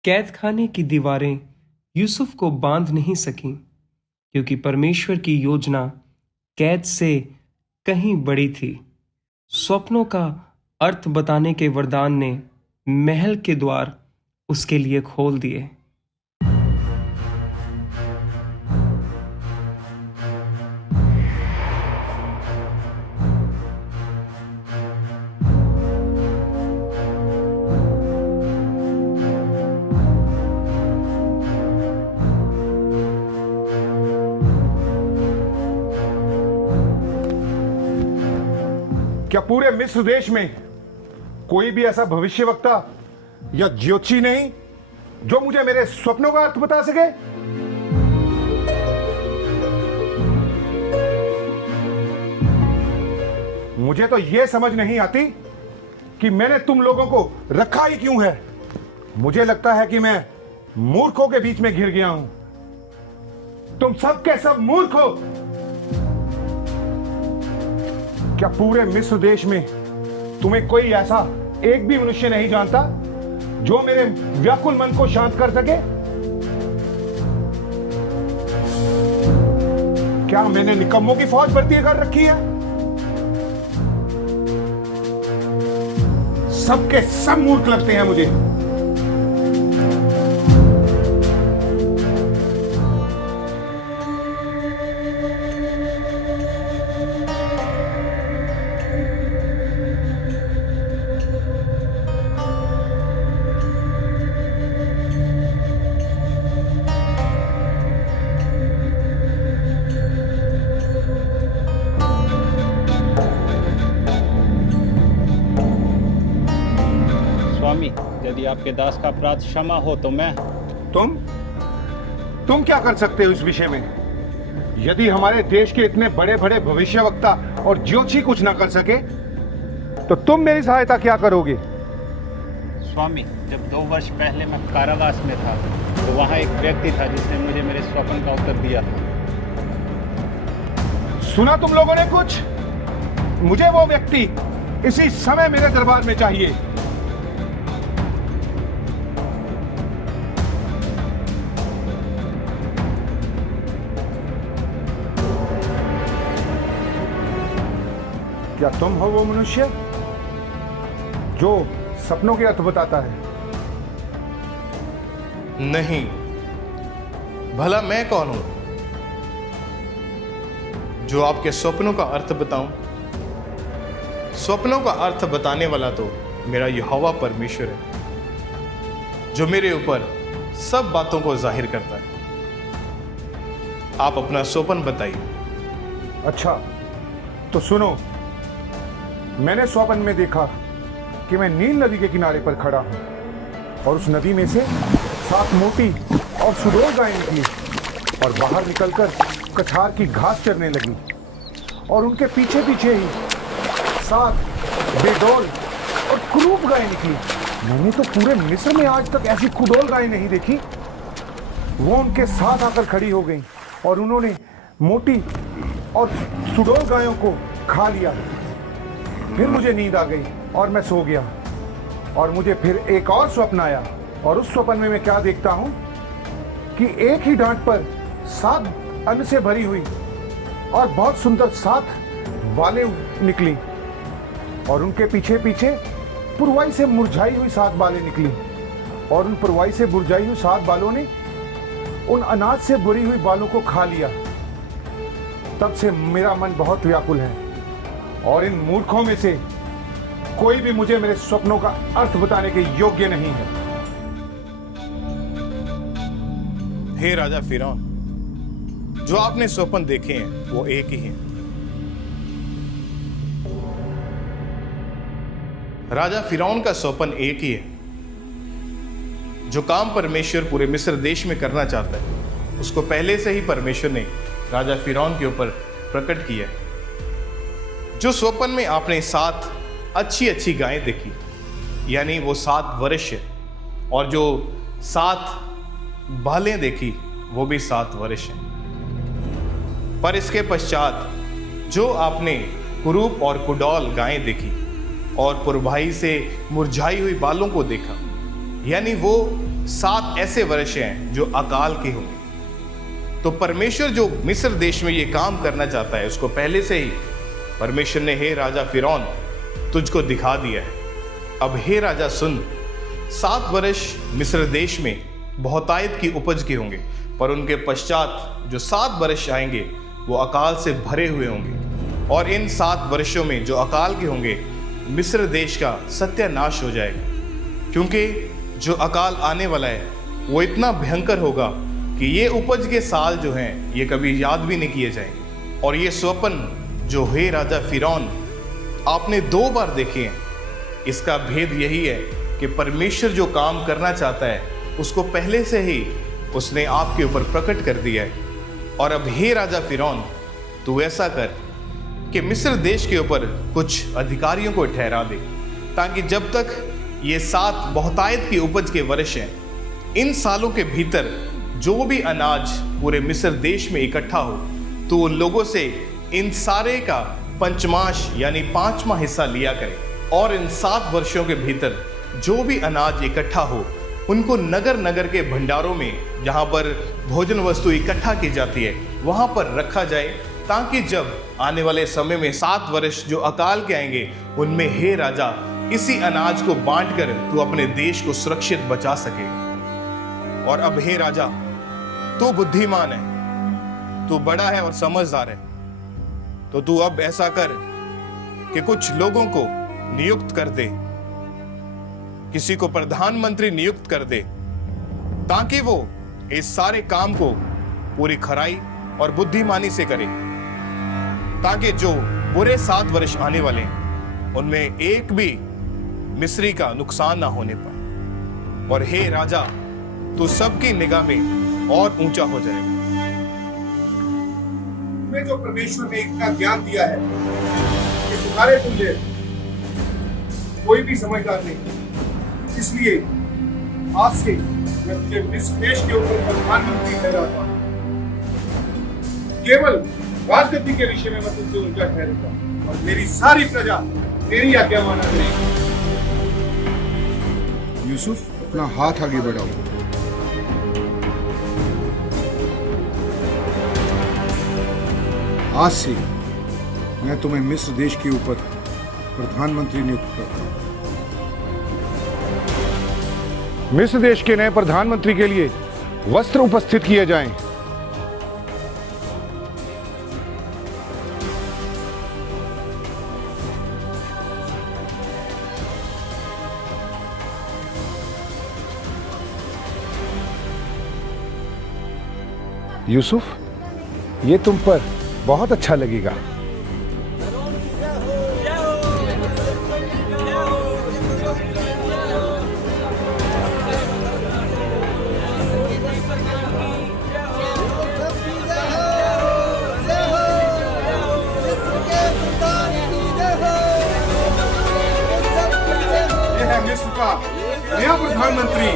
कैद खाने की दीवारें यूसुफ को बांध नहीं सकीं, क्योंकि परमेश्वर की योजना कैद से कहीं बड़ी थी। स्वप्नों का अर्थ बताने के वरदान ने महल के द्वार उसके लिए खोल दिए। क्या पूरे मिस्र देश में कोई भी ऐसा भविष्यवक्ता या ज्योतिषी नहीं जो मुझे मेरे स्वप्नों का अर्थ बता सके? मुझे तो यह समझ नहीं आती कि मैंने तुम लोगों को रखा ही क्यों है। मुझे लगता है कि मैं मूर्खों के बीच में घिर गया हूं। तुम सब के सब मूर्ख हो। क्या पूरे मिस्र देश में तुम्हें कोई ऐसा एक भी मनुष्य नहीं जानता जो मेरे व्याकुल मन को शांत कर सके? क्या मैंने निकम्मों की फौज भर्ती कर रखी है? सबके सब मूर्ख लगते हैं मुझे। आपके दास का अपराध क्षमा हो तो मैं। तुम क्या कर सकते हो इस विषय में? यदि हमारे देश के इतने बड़े बड़े भविष्यवक्ता और ज्योतिषी कुछ ना कर सके तो तुम मेरी सहायता क्या करोगे? स्वामी, जब 2 वर्ष पहले मैं कारावास में था तो वहां एक व्यक्ति था जिसने मुझे मेरे स्वप्न का उत्तर दिया था। सुना तुम लोगों ने कुछ? मुझे वो व्यक्ति इसी समय मेरे दरबार में चाहिए। क्या तुम हो वो मनुष्य जो सपनों के अर्थ बताता है? नहीं, भला मैं कौन हूं जो आपके स्वप्नों का अर्थ बताऊं? स्वप्नों का अर्थ बताने वाला तो मेरा यहोवा परमेश्वर है, जो मेरे ऊपर सब बातों को जाहिर करता है। आप अपना स्वप्न बताइए। अच्छा, तो सुनो। मैंने स्वप्न में देखा कि मैं नील नदी के किनारे पर खड़ा हूं और उस नदी में से 7 मोटी और सुडौल गायें निकली और बाहर निकलकर कछार की घास चरने लगी और उनके पीछे पीछे ही 7 बेडौल और कुरूप गायें निकली। मैंने तो पूरे मिस्र में आज तक ऐसी खुडौल गायें नहीं देखी। वो उनके साथ आकर खड़ी हो गई और उन्होंने मोटी और सुडौल गायों को खा लिया। फिर मुझे नींद आ गई और मैं सो गया और मुझे फिर एक और स्वप्न आया और उस स्वप्न में मैं क्या देखता हूं कि एक ही डांट पर 7 अन्न से भरी हुई और बहुत सुंदर 7 बालें निकली और उनके पीछे पीछे पुरवाई से मुरझाई हुई 7 बालें निकली और उन पुरवाई से मुरझाई हुई 7 बालों ने उन अनाज से भरी हुई बालों को खा लिया। तब से मेरा मन बहुत व्याकुल है और इन मूर्खों में से कोई भी मुझे मेरे स्वप्नों का अर्थ बताने के योग्य नहीं है। हे राजा फिरौन, जो आपने स्वप्न देखे हैं वो एक ही है। राजा फिरौन का स्वप्न एक ही है। जो काम परमेश्वर पूरे मिस्र देश में करना चाहता है उसको पहले से ही परमेश्वर ने राजा फिरौन के ऊपर प्रकट किया है। जो स्वप्न में आपने 7 अच्छी अच्छी गायें देखी, यानी वो 7 वर्ष है, और जो 7 बालें देखी वो भी 7 वर्ष है। पर इसके पश्चात जो आपने कुरूप और कुडौल गायें देखी और पुरभाई से मुरझाई हुई बालों को देखा, यानी वो 7 ऐसे वर्ष हैं जो अकाल के होंगे। तो परमेश्वर जो मिस्र देश में ये काम करना चाहता है उसको पहले से ही परमेश्वर ने हे राजा फिरौन तुझको दिखा दिया है। अब हे राजा सुन, 7 वर्ष मिस्र देश में बहुतायत की उपज के होंगे, पर उनके पश्चात जो 7 वर्ष आएंगे वो अकाल से भरे हुए होंगे। और इन 7 वर्षों में जो अकाल के होंगे मिस्र देश का सत्यानाश हो जाएगा, क्योंकि जो अकाल आने वाला है वो इतना भयंकर होगा कि ये उपज के साल जो हैं ये कभी याद भी नहीं किए जाएंगे। और ये स्वप्न जो हे राजा फिरौन आपने 2 बार देखे हैं, इसका भेद यही है कि परमेश्वर जो काम करना चाहता है उसको पहले से ही उसने आपके ऊपर प्रकट कर दिया है। और अब हे राजा फिरौन, तू ऐसा कर कि मिस्र देश के ऊपर कुछ अधिकारियों को ठहरा दे, ताकि जब तक ये 7 बहुतायत की उपज के वर्ष हैं, इन सालों के भीतर जो भी अनाज पूरे मिस्र देश में इकट्ठा हो तो उन लोगों से इन सारे का पंचमाश यानी 5वां हिस्सा लिया करे। और इन 7 वर्षों के भीतर जो भी अनाज इकट्ठा हो उनको नगर नगर के भंडारों में, जहाँ पर भोजन वस्तु इकट्ठा की जाती है, वहाँ पर रखा जाए, ताकि जब आने वाले समय में 7 वर्ष जो अकाल के आएंगे उनमें हे राजा इसी अनाज को बांटकर तू अपने देश को सुरक्षित बचा सके। और अब हे राजा, तू बुद्धिमान है, तू बड़ा है और समझदार है, तो तू अब ऐसा कर कि कुछ लोगों को नियुक्त कर दे, किसी को प्रधानमंत्री नियुक्त कर दे, ताकि वो इस सारे काम को पूरी खराई और बुद्धिमानी से करे, ताकि जो बुरे 7 वर्ष आने वाले हैं उनमें एक भी मिस्री का नुकसान ना होने पाए। और हे राजा, तू सबकी निगाह में और ऊंचा हो जाएगा। तुम्हें जो परमेश्वर ने इतना ज्ञान दिया है कि तुम्हारे तुल्य कोई भी समझदार नहीं, इसलिए आज से मैं तुझे मिस्र देश के ऊपर प्रधानमंत्री ठहराता हूं। केवल राजगद्दी के विषय में मैं तुझसे उल्टा ठहरूंगा और मेरी सारी प्रजा तेरी आज्ञा माना करेगी। यूसुफ, अपना हाथ आगे बढ़ाओ। आज से मैं तुम्हें मिस्र देश के ऊपर प्रधानमंत्री नियुक्त करता हूं। मिस्र देश के नए प्रधानमंत्री के लिए वस्त्र उपस्थित किए जाएं। यूसुफ, ये तुम पर बहुत अच्छा लगेगा। ये है मिस्र का नया प्रधानमंत्री।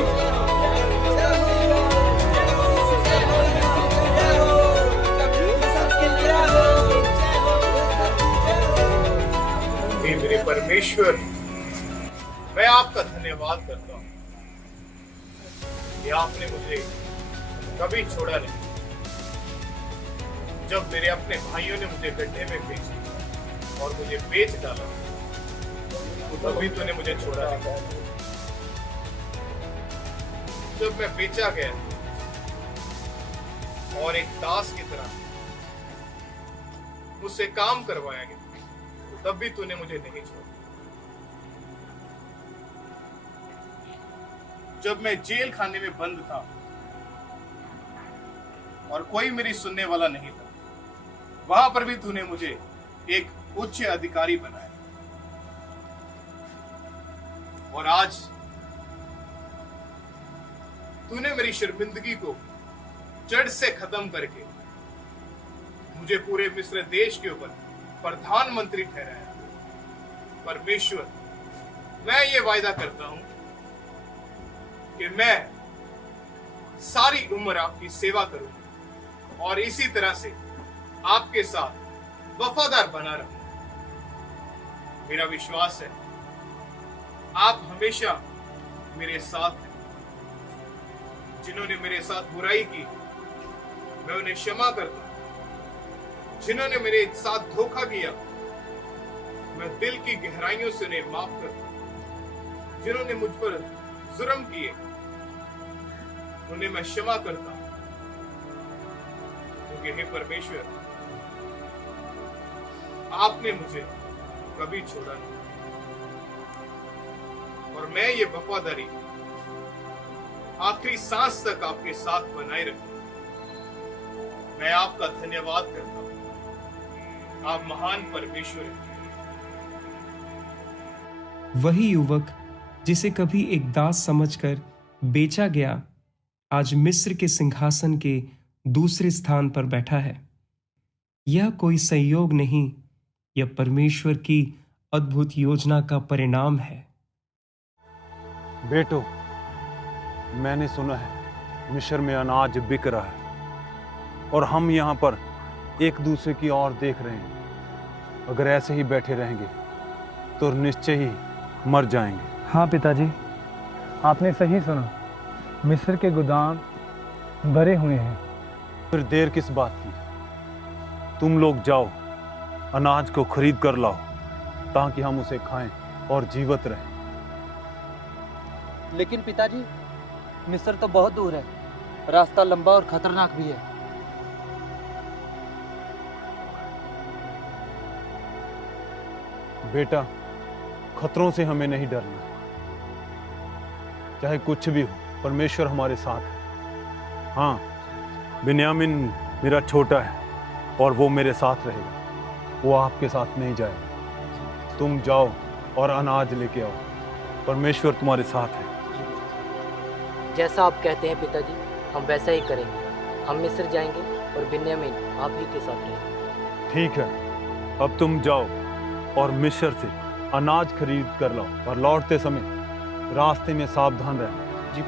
मेरे परमेश्वर, मैं आपका धन्यवाद करता हूं कि आपने मुझे कभी छोड़ा नहीं। जब मेरे अपने भाइयों ने मुझे गड्ढे में फेंका और मुझे बेच डाला, तभी तूने मुझे छोड़ा नहीं। जब मैं बेचा गया और एक दास की तरह मुझसे काम करवाया गया, तब भी तूने मुझे नहीं छोड़ा। जब मैं जेल खाने में बंद था और कोई मेरी सुनने वाला नहीं था, वहां पर भी तूने मुझे एक उच्च अधिकारी बनाया। और आज तूने मेरी शर्मिंदगी को जड़ से खत्म करके मुझे पूरे मिस्र देश के ऊपर प्रधानमंत्री ठहराया। परमेश्वर, मैं ये वायदा करता हूं कि मैं सारी उम्र आपकी सेवा करूंगा और इसी तरह से आपके साथ वफादार बना रहूंगा। मेरा विश्वास है आप हमेशा मेरे साथ हैं। जिन्होंने मेरे साथ बुराई की, मैं उन्हें क्षमा करता हूं। जिन्होंने मेरे साथ धोखा किया, मैं दिल की गहराइयों से उन्हें माफ करता हूं। जिन्होंने मुझ पर जुर्म किए, उन्हें मैं क्षमा करता हूं। क्योंकि हे परमेश्वर, आपने मुझे कभी छोड़ा नहीं और मैं ये वफादारी आखिरी सांस तक आपके साथ बनाए रखूं। मैं आपका धन्यवाद करता हूं। आप महान परमेश्वर हैं। वही युवक जिसे कभी एक दास समझकर बेचा गया, आज मिस्र के सिंहासन के दूसरे स्थान पर बैठा है। यह कोई संयोग नहीं, यह परमेश्वर की अद्भुत योजना का परिणाम है। बेटो, मैंने सुना है मिस्र में अनाज बिक रहा है और हम यहाँ पर एक दूसरे की ओर देख रहे हैं। अगर ऐसे ही बैठे रहेंगे तो निश्चय ही मर जाएंगे। हाँ पिताजी, आपने सही सुना। मिस्र के गोदाम भरे हुए हैं। फिर देर किस बात की? तुम लोग जाओ, अनाज को खरीद कर लाओ ताकि हम उसे खाएं और जीवित रहें। लेकिन पिताजी, मिस्र तो बहुत दूर है, रास्ता लंबा और खतरनाक भी है। बेटा, खतरों से हमें नहीं डरना। चाहे कुछ भी हो, परमेश्वर हमारे साथ है। हाँ, बिन्यामीन मेरा छोटा है और वो मेरे साथ रहेगा, वो आपके साथ नहीं जाएगा। तुम जाओ और अनाज लेके आओ, परमेश्वर तुम्हारे साथ है। जैसा आप कहते हैं पिताजी, हम वैसा ही करेंगे। हम मिस्र जाएंगे और बिन्यामीन आप ही के साथ रहेंगे। ठीक है, अब तुम जाओ और मिस्र से अनाज खरीद कर लाओ और लौटते समय रास्ते में सावधान रहना। जी।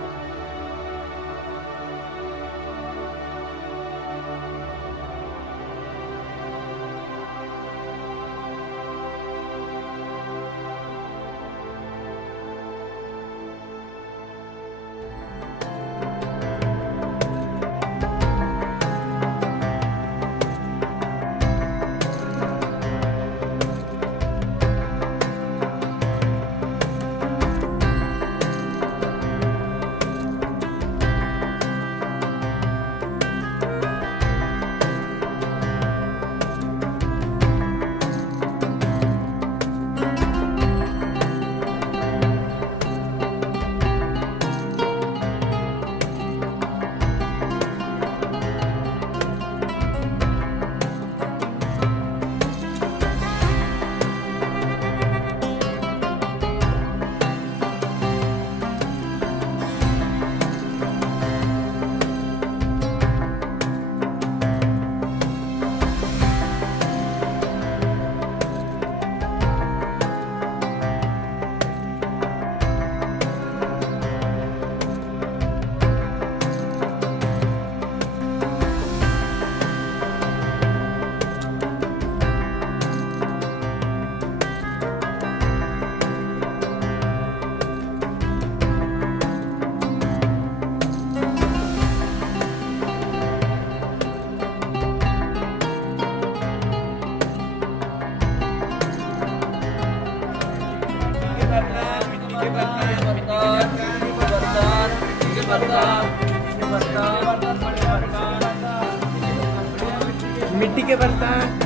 मिट्टी के बर्तन।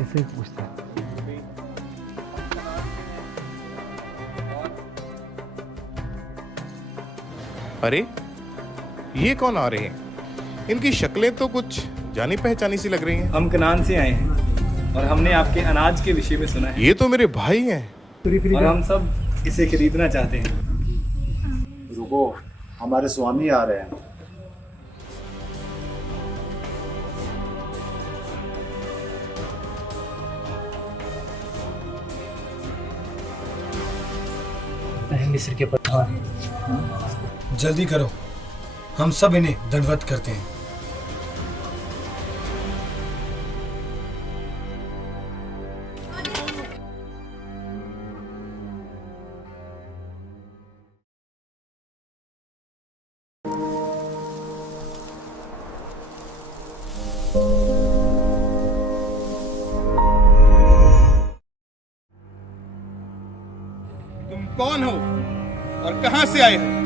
इसे पूछता है। अरे ये कौन आ रहे हैं? इनकी शक्लें तो कुछ जानी पहचानी सी लग रही हैं। हम कनान से आए हैं और हमने आपके अनाज के विषय में सुना है। ये तो मेरे भाई हैं और हम सब इसे खरीदना चाहते हैं। रुको, हमारे स्वामी आ रहे हैं। मिस्र के प्रधान, जल्दी करो, हम सब इन्हें दंडवत करते हैं। तुम कौन हो और कहां से आए हो?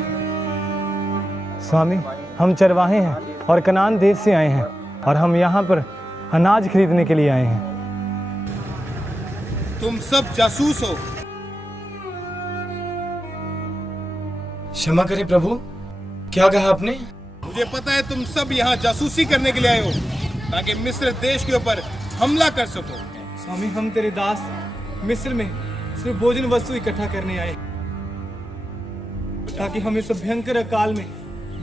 स्वामी, हम चरवाहे हैं और कनान देश से आए हैं और हम यहाँ पर अनाज खरीदने के लिए आए हैं। तुम सब जासूस हो। क्षमा करें प्रभु, क्या कहा आपने? मुझे पता है तुम सब यहाँ जासूसी करने के लिए आए हो ताकि मिस्र देश के ऊपर हमला कर सको। स्वामी, हम तेरे दास मिस्र में सिर्फ भोजन वस्तु इकट्ठा करने आए ताकि हम इस भयंकर अकाल में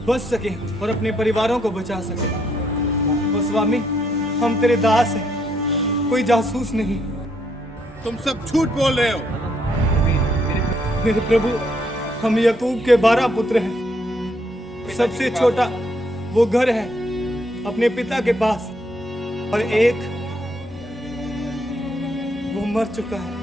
बच सके और अपने परिवारों को बचा सके। और स्वामी, हम तेरे दास हैं, कोई जासूस नहीं। तुम सब झूठ बोल रहे हो। मेरे प्रभु, हम याकूब के 12 पुत्र हैं। सबसे छोटा वो घर है अपने पिता के पास और एक वो मर चुका है।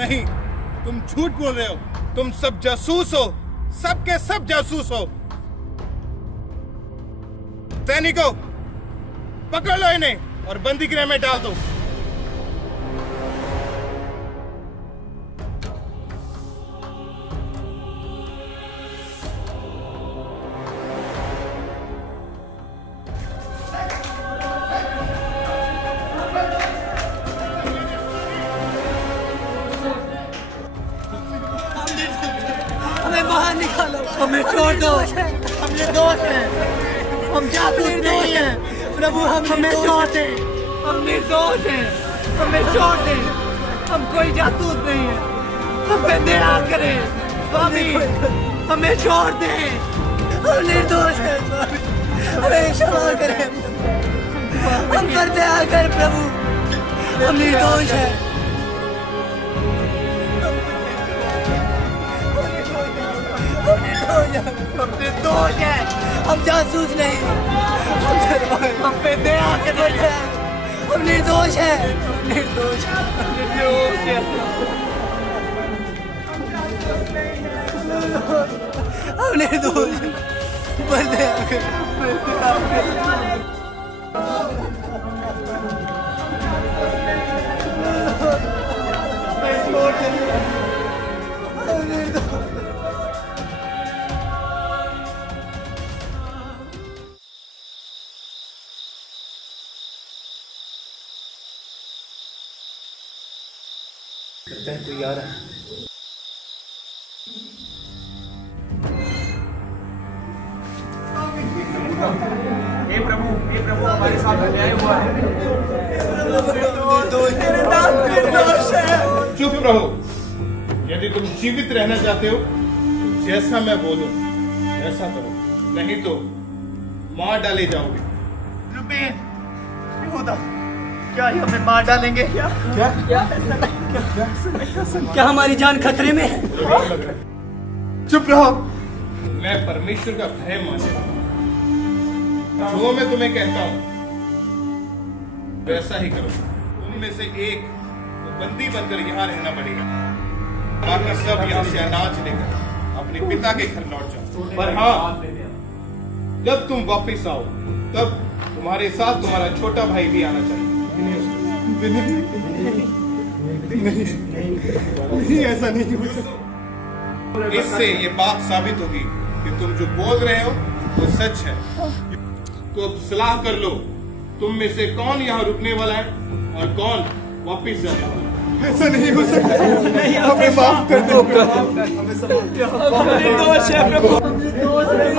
नहीं, तुम झूठ बोल रहे हो। तुम सब जासूस हो, सबके सब जासूस हो। सैनिकों, पकड़ लो इन्हें और बंदी गृह में डाल दो। हमें बाहर निकालो, हमें छोड़ दो, हम निर्दोष हैं, हम जासूस नहीं हैं, प्रभु हमें छोड़ दे, हम निर्दोष हैं, हमें छोड़ दे, हम कोई जासूस नहीं है, हम पे दया करें, स्वामी हमें छोड़ दे, हम निर्दोष हैं, स्वामी हमें क्षमा करें, हम पर दया कर प्रभु, हम निर्दोष हैं। हम निर्दोष हैं, हम जासूस नहीं, हम पे दया करें, हम निर्दोष हैं, निर्दोष हैं, हम निर्दोष हैं, पर दया लगता है कोई आ रहा है। हे प्रभु हमारे साथ अन्याय हुआ है। चुप रहो। यदि तुम जीवित रहना चाहते हो, जैसा मैं बोलूं ऐसा करो, नहीं तो मार डाले जाओगे। यहूदा, क्या ये हमें मार डालेंगे? क्या हमारी जान खतरे में है? चुप रहो। मैं परमेश्वर का भय मानता हूं। जो मैं तुम्हें कहता हूं वैसा ही करो। उनमें से एक तो बंदी बनकर यहाँ रहना पड़ेगा, बाकी सब यहाँ से अनाज लेकर अपने पिता के घर लौट जाओ। पर हाँ, जब तुम वापस आओ तब तुम्हारे साथ तुम्हारा छोटा भाई भी आना चाहिए। नहीं, ऐसा नहीं हो सकता। इससे ये बात साबित होगी कि तुम जो बोल रहे हो वो सच है। तो अब सलाह कर लो, तुम में से कौन यहाँ रुकने वाला है और कौन वापिस जाने वाला है। ऐसा नहीं हो सकता। नहीं, हमें माफ कर दो प्रभु, हमें सब निर्दोष है प्रभु, हम निर्दोष हैं।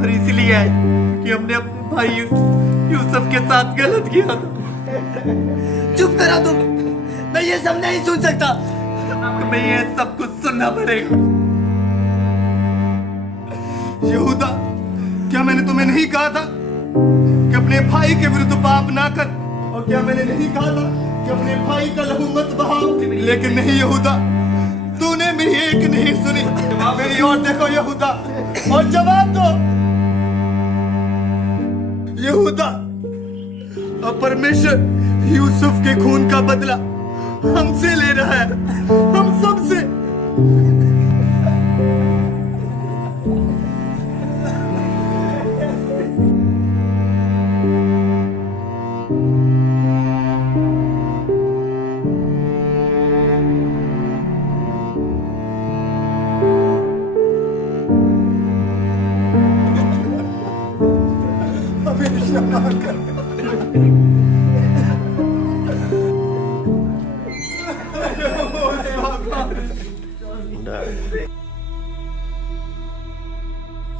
और इसलिए कि हमने अपने भाई यूसुफ के साथ गलत किया था। चुप करो तुम, मैं ये सब नहीं सुन सकता। तुम्हें ये सब कुछ सुनना पड़ेगा। यहूदा, क्या मैंने तुम्हें नहीं कहा था कि अपने भाई के विरुद्ध पाप ना कर? और क्या मैंने नहीं कहा था कि अपने भाई का लहू मत बहाओ? लेकिन नहीं यहूदा, तूने मेरी एक नहीं सुनी। मेरी ओर देखो यहूदा और जवाब दो। यहूदा, अब परमेश्वर यूसुफ के खून का बदला हमसे ले रहा है, हम सबसे।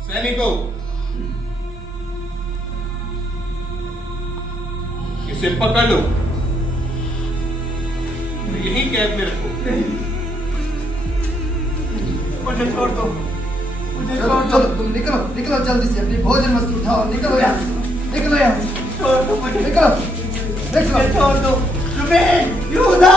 सैनिकों, इसे पकड़ लो, यही कैद में रखो। मुझे छोड़ दो, मुझे छोड़ दो। तुम निकलो निकलो जल्दी से, अपनी भोजन वस्तु उठाओ, निकलो यहाँ। निकलो यहाँ से। छोड़ दो मुझे। निकलो निकलो छोड़ दो। रुबेन यहूदा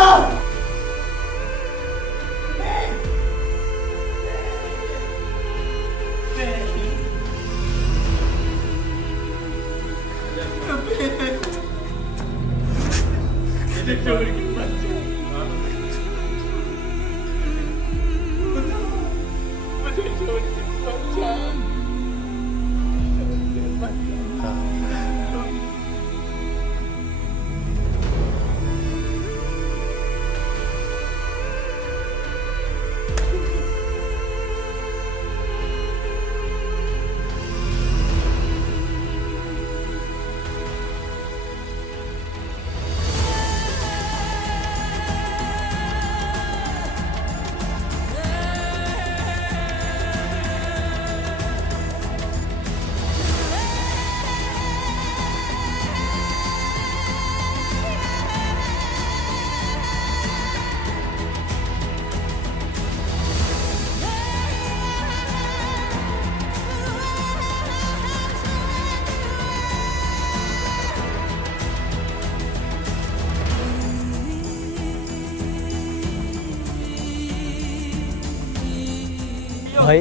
भाई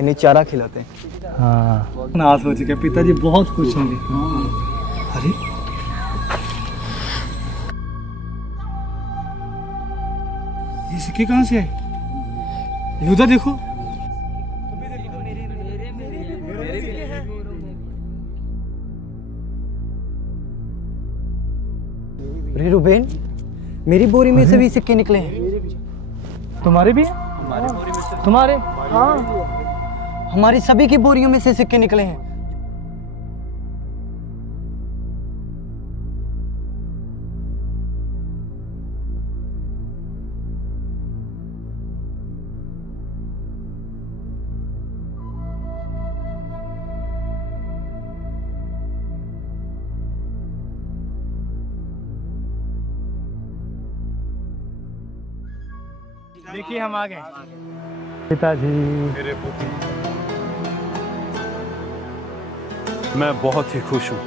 इन्हें चारा खिलाते हैं। हाँ ना सोच के पिताजी बहुत खुश होंगे। अरे ये सिक्के कहाँ से आए? यहूदा देखो। अरे रुबेन, मेरी बोरी में से भी सिक्के निकले हैं। तुम्हारे भी? तुम्हारे? हाँ, हमारी सभी की बोरियों में से सिक्के निकले हैं। देखिए हम आ गए। पिताजी मेरे पुत्र, मैं बहुत ही खुश हूं।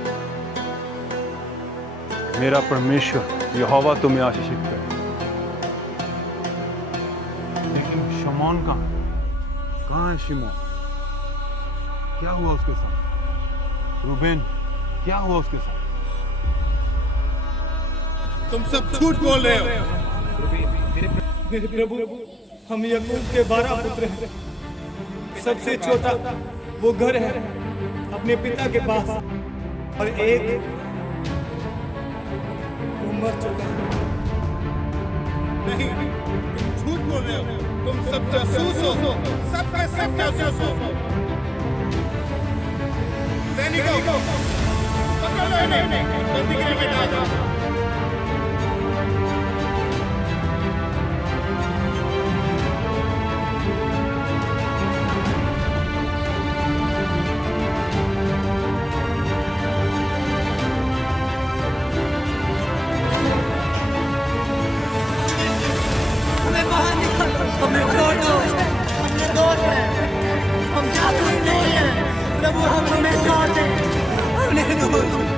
मेरा परमेश्वर यहोवा तुम्हें आशीषित करे। लेकिन शमौन कहाँ है? शिमोन, क्या हुआ उसके साथ? रूबेन, क्या हुआ उसके साथ? तुम सब झूठ बोल रहे हो। मेरे प्रभु, हम याकूब के 12 पुत्र हैं। सबसे छोटा वो घर है अपने पिता के पास, और एक वो मर चुका है। नहीं, तुम झूठ बोल रहे हो। तुम सब जासूस हो, सब के सब जासूस हो। सैनिकों, पकड़ लो इन्हें, बंदीगृह में डाल दो। हमें छोड़ दो। हम निर्दोष हैं। हम जासूस नहीं हैं। प्रभु हमें छोड़ दे। हम निर्दोष हैं।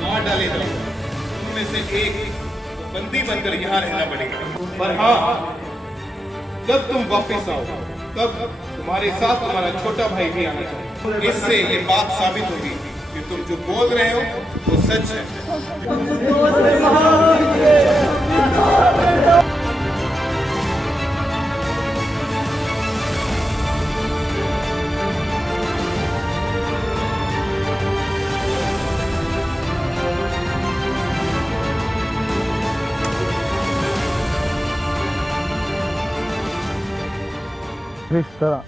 मार डाले जाओ। उनमें से एक बंदी बनकर यहाँ रहना पड़ेगा। पर हाँ, जब तुम वापस आओ तब तुम्हारे साथ तुम्हारा छोटा भाई भी आना चाहिए। इससे ये बात साबित होगी कि तुम जो बोल रहे हो वो सच है। इस तरह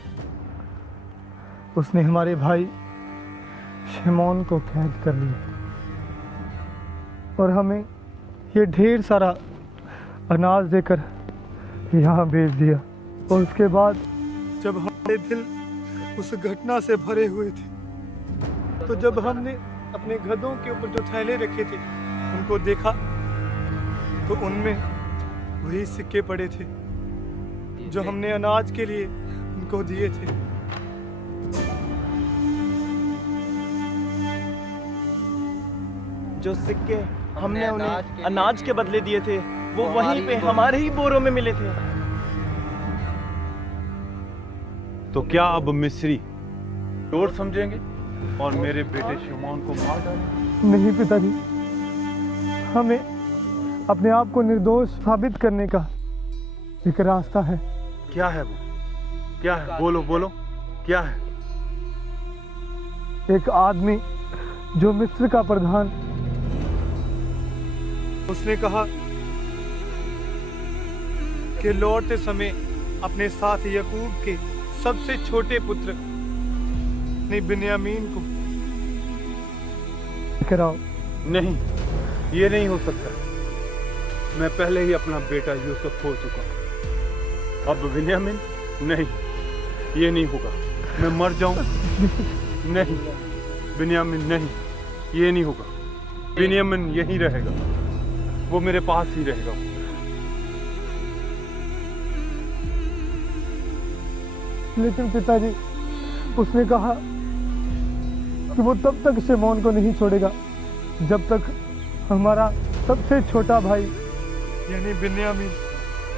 उसने हमारे भाई शिमोन को कैद कर लिया और हमें ये ढेर सारा अनाज देकर यहाँ भेज दिया। और उसके बाद जब हमारे दिल उस घटना से भरे हुए थे, तो जब हमने अपने गधों के ऊपर जो थैले रखे थे उनको देखा, तो उनमें वही सिक्के पड़े थे जो हमने अनाज के लिए उनको दिए थे। जो सिक्के हमने उन्हें अनाज के बदले दिए थे, वो वहीं पे हमारे ही बोरों में मिले थे। तो क्या अब मिस्री चोर समझेंगे और मेरे बेटे शिमोन को मार डालेंगे? नहीं पिताजी, हमें अपने आप को निर्दोष साबित करने का एक रास्ता है। क्या है वो? क्या है? बोलो बोलो, क्या है? एक आदमी जो मिस्र का प्रधान, उसने कहा कि लौटते समय अपने साथ याकूब के सबसे छोटे पुत्र ने बिन्यामीन को कराओ। नहीं, ये नहीं हो सकता। मैं पहले ही अपना बेटा यूसुफ खो चुका हूं। अब बिन्यामीन? नहीं, ये नहीं होगा। मैं मर जाऊं? नहीं, बिन्यामीन नहीं, ये नहीं होगा। बिन्यामीन यहीं रहेगा, वो मेरे पास ही रहेगा। लेकिन पिताजी, उसने कहा कि वो तब तक शिमोन को नहीं छोड़ेगा जब तक हमारा सबसे छोटा भाई यानी बिन्यामीन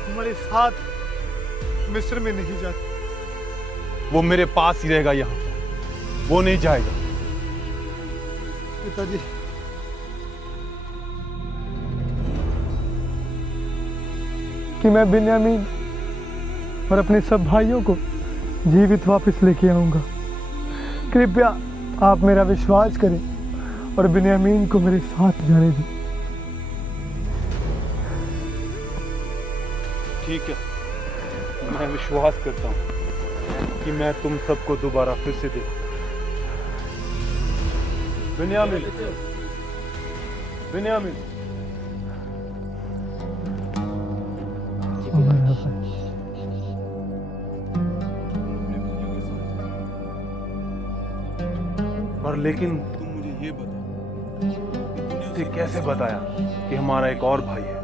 हमारे साथ मिस्र में नहीं जाता। वो मेरे पास ही रहेगा यहाँ, वो नहीं जाएगा। पिताजी, कि मैं बिन्यामीन और अपने सब भाइयों को जीवित वापस लेके आऊंगा। कृपया आप मेरा विश्वास करें और बिन्यामीन को मेरे साथ जाने दें। ठीक है, मैं विश्वास करता हूँ कि मैं तुम सबको दोबारा फिर से देखूं। बिन्यामीन, बिन्यामीन, पर लेकिन तुम मुझे ये बता, तुझे कैसे बताया कि हमारा एक और भाई है?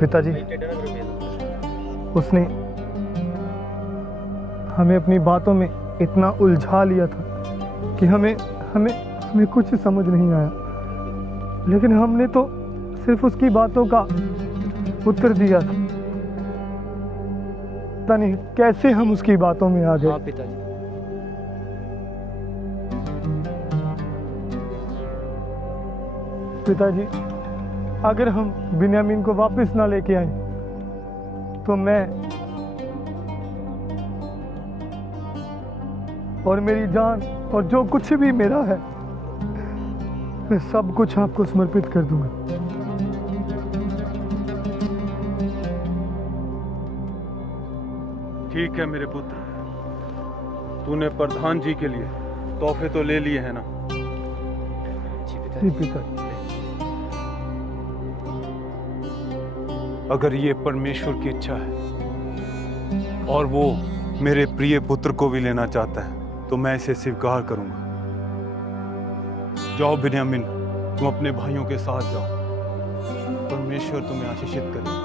पिताजी, उसने हमें अपनी बातों में इतना उलझा लिया था कि हमें कुछ समझ नहीं आया। लेकिन हमने तो सिर्फ उसकी बातों का उत्तर दिया था। पता नहीं कैसे हम उसकी बातों में आ गए। पिताजी, पिताजी, अगर हम बिन्यामीन को वापस ना लेके आए तो मैं और मेरी जान और जो कुछ भी मेरा है, मैं सब कुछ आपको समर्पित कर दूंगा। ठीक है मेरे पुत्र, तूने प्रधान जी के लिए तोहफे तो ले लिए हैं ना? जी पिताजी। अगर ये परमेश्वर की इच्छा है और वो मेरे प्रिय पुत्र को भी लेना चाहता है, तो मैं इसे स्वीकार करूंगा। जाओ बिन्यामीन, तुम अपने भाइयों के साथ जाओ। परमेश्वर तुम्हें आशीषित करे।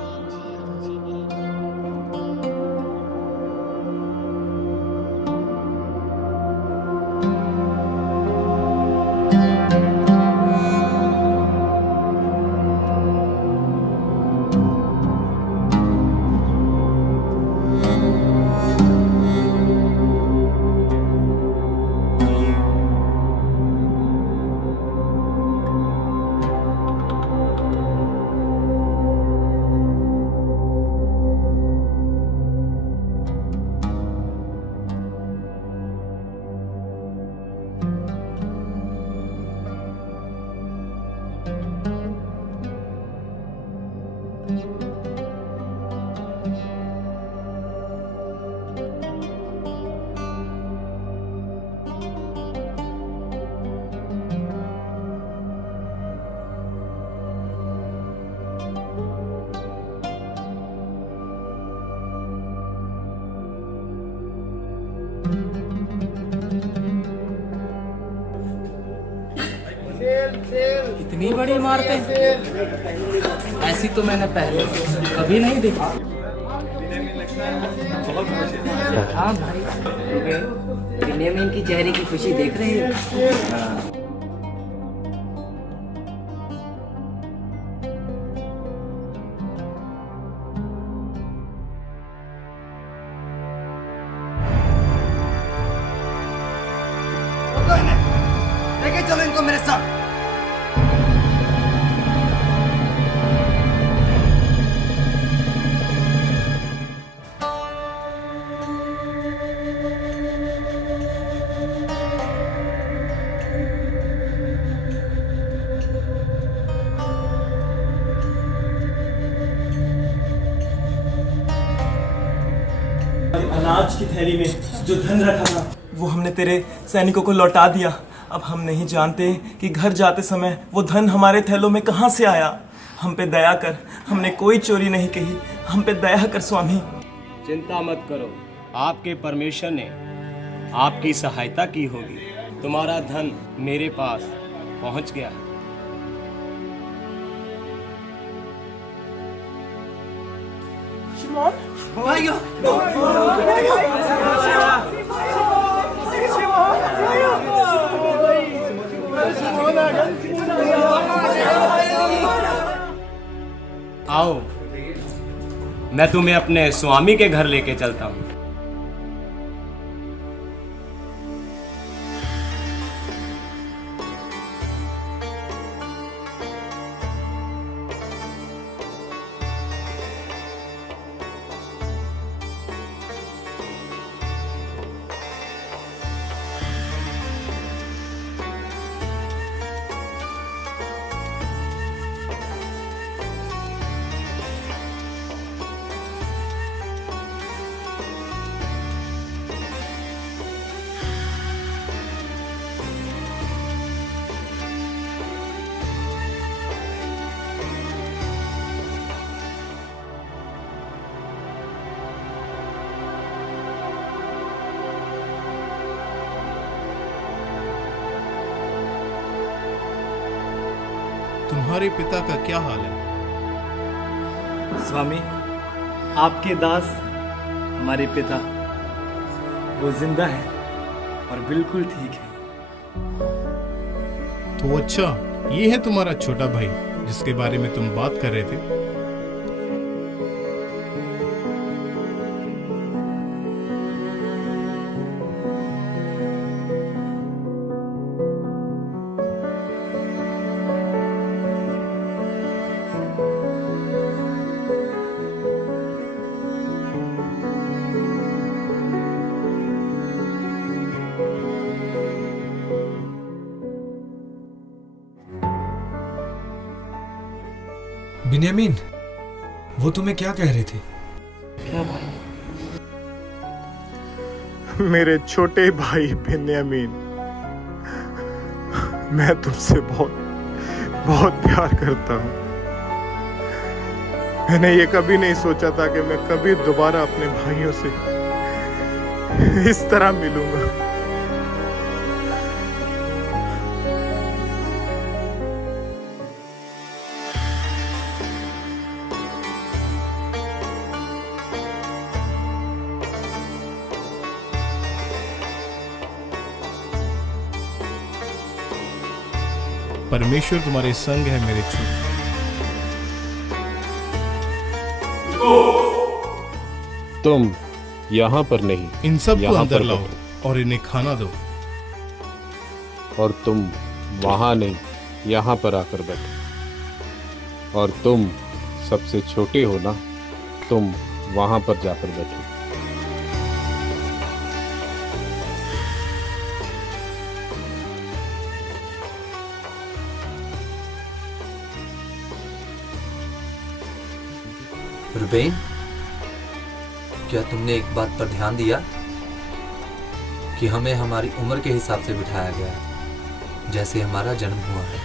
इतनी बड़ी इमारतें, ऐसी तो मैंने पहले कभी नहीं देखी। हाँ भाई, बिन्यामीन की चेहरे की खुशी देख रही है। लेके चलो इनको मेरे साथ। अनाज की थैली में जो धन रखा था वो हमने तेरे सैनिकों को लौटा दिया। अब हम नहीं जानते कि घर जाते समय वो धन हमारे थैलों में कहाँ से आया। हम पे दया कर, हमने कोई चोरी नहीं कही, हम पे दया कर स्वामी। चिंता मत करो, आपके परमेश्वर ने आपकी सहायता की होगी। तुम्हारा धन मेरे पास पहुंच गया है। आओ, मैं तुम्हें अपने स्वामी के घर लेके चलता हूँ। तुम्हारे पिता का क्या हाल है? स्वामी, आपके दास हमारे पिता वो जिंदा है और बिल्कुल ठीक है। तो अच्छा, ये है तुम्हारा छोटा भाई जिसके बारे में तुम बात कर रहे थे। बिन्यामीन, वो तुम्हें क्या कह रहे थे? क्या भाई? मेरे छोटे भाई बिन्यामीन, मैं तुमसे बहुत बहुत प्यार करता हूँ। मैंने ये कभी नहीं सोचा था कि मैं कभी दोबारा अपने भाइयों से इस तरह मिलूंगा। परमेश्वर तुम्हारे संग है मेरे छोटे। तुम यहाँ पर नहीं, इन सब को अंदर लाओ बैठो। और इन्हें खाना दो। और तुम वहां नहीं, यहाँ पर आकर बैठो। और तुम सबसे छोटे हो ना, तुम वहां पर जाकर बैठो। रुबेन, क्या तुमने एक बात पर ध्यान दिया कि हमें हमारी उम्र के हिसाब से बिठाया गया है, जैसे हमारा जन्म हुआ है।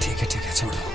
ठीक है, छोड़ो।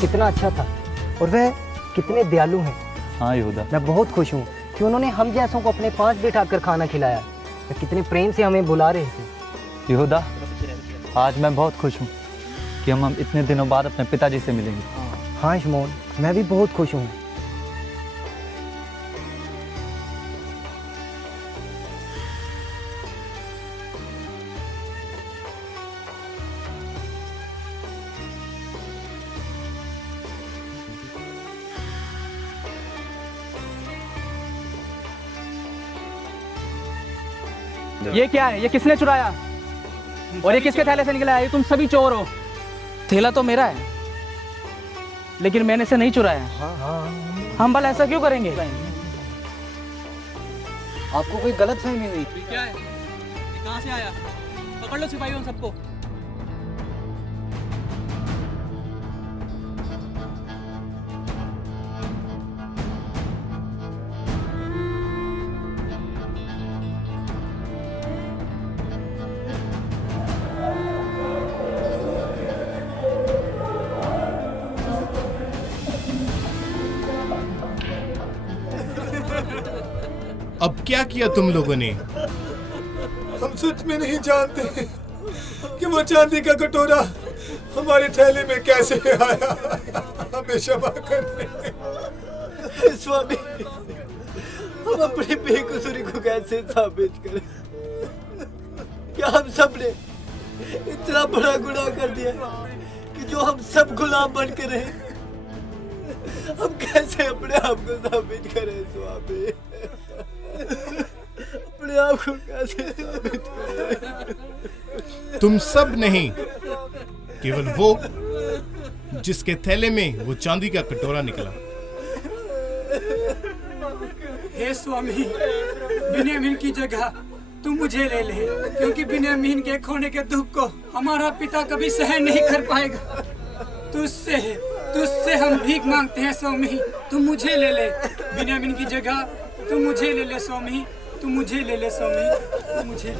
कितना अच्छा था और वह कितने दयालु हैं। हाँ यहूदा, मैं बहुत खुश हूँ कि उन्होंने हम जैसों को अपने पास बिठाकर खाना खिलाया। वे कितने प्रेम से हमें बुला रहे थे। यहूदा, आज मैं बहुत खुश हूँ कि हम इतने दिनों बाद अपने पिताजी से मिलेंगे। हाँ शमौन, मैं भी बहुत खुश हूँ। ये क्या है? ये किसने चुराया? और ये किसके थैले से निकला है? ये तुम सभी चोर हो। थैला तो मेरा है, लेकिन मैंने इसे नहीं चुराया। हम भला ऐसा क्यों करेंगे? आपको कोई गलत फहमी हुई? क्या है? ये कहाँ से आया? पकड़ लो सिपाहियों सबको। अब क्या किया तुम लोगों ने? हम सच में नहीं जानते कि वो चांदी का कटोरा हमारे थैले में कैसे आया। हमें क्षमा कर दे स्वामी, हम अपनी बेकसूरी को कैसे साबित करें? क्या हम सब ने इतना बड़ा गुनाह कर दिया कि जो हम सब गुलाम बन के रहे? हम कैसे अपने आप को साबित करें स्वामी? अपने आप को कैसे साबित करें? तुम सब नहीं, केवल वो जिसके थैले में वो चांदी का कटोरा निकला। हे स्वामी, बिन्यामीन की जगह तुम मुझे ले ले, क्योंकि बिन्यामीन के खोने के दुख को हमारा पिता कभी सहन नहीं कर पाएगा। तुझसे हम भीख मांगते हैं स्वामी, तुम मुझे ले ले। बिन्यामीन की जगह तुम मुझे ले ले स्वामी, तुम मुझे ले ले स्वामी, तुम मुझे ले।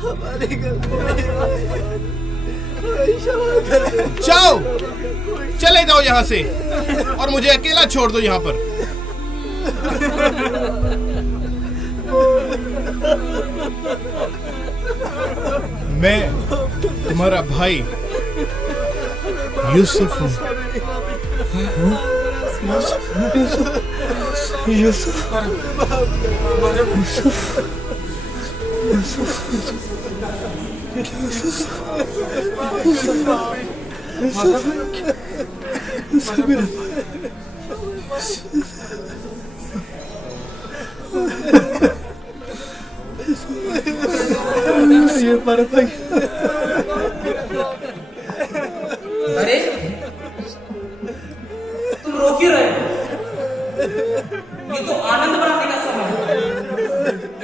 हमारी जाओ, चले जाओ यहाँ से और मुझे अकेला छोड़ दो यहाँ पर। मैं तुम्हारा भाई यूसुफ हूँ। ये हमारा भाई। अरे तुम रो क्यों रहे हो? ये तो आनंद मनाने का समय है,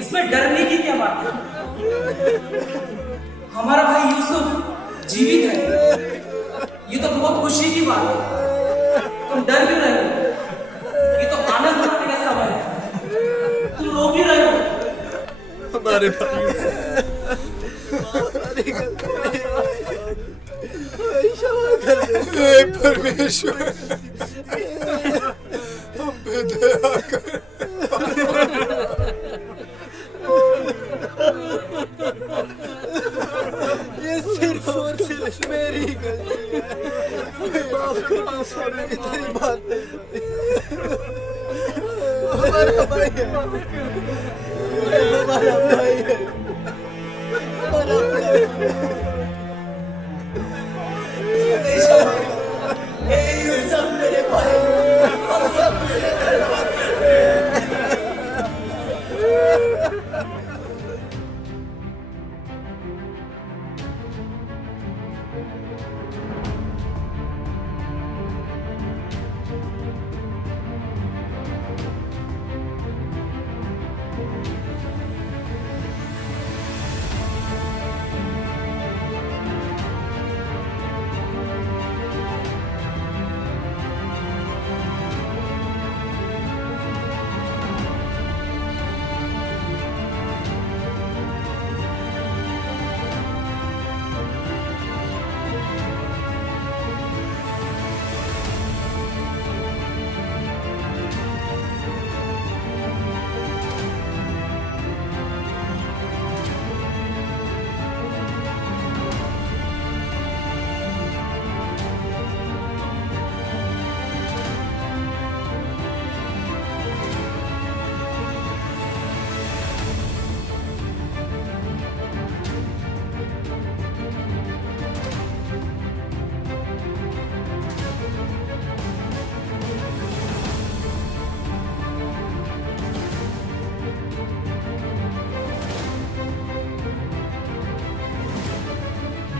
इसमें डरने की क्या बात है? हमारा भाई यूसुफ जीवित है, ये तो बहुत खुशी की बात है। तुम डर क्यों रहे हो? ये तो आनंद मनाने का समय है, तुम रो क्यों रहे हो? हमारे भाई हे परमेश्वर, हम पे दया कर। ये सिर्फ और सिर्फ मेरी गलती है। माफ करना स्वामी, तेरी बात नहीं। हमारा भाई है, हमारा भाई है, हमारा भाई है। ये सब मेरे भाई, हम सब मेरे धन्यवाद करते हैं।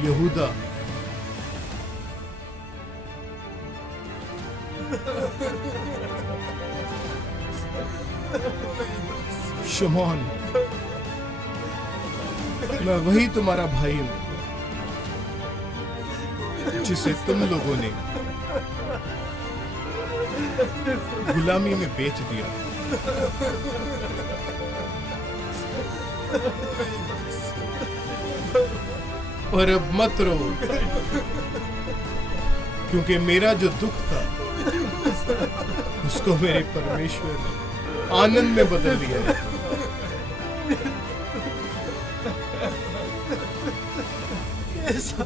यहूदा, शमौन, मैं वही तुम्हारा भाई हूं जिसे तुम लोगों ने गुलामी में बेच दिया। पर अब मत रो, क्योंकि मेरा जो दुख था उसको मेरे परमेश्वर ने आनंद में बदल दिया है।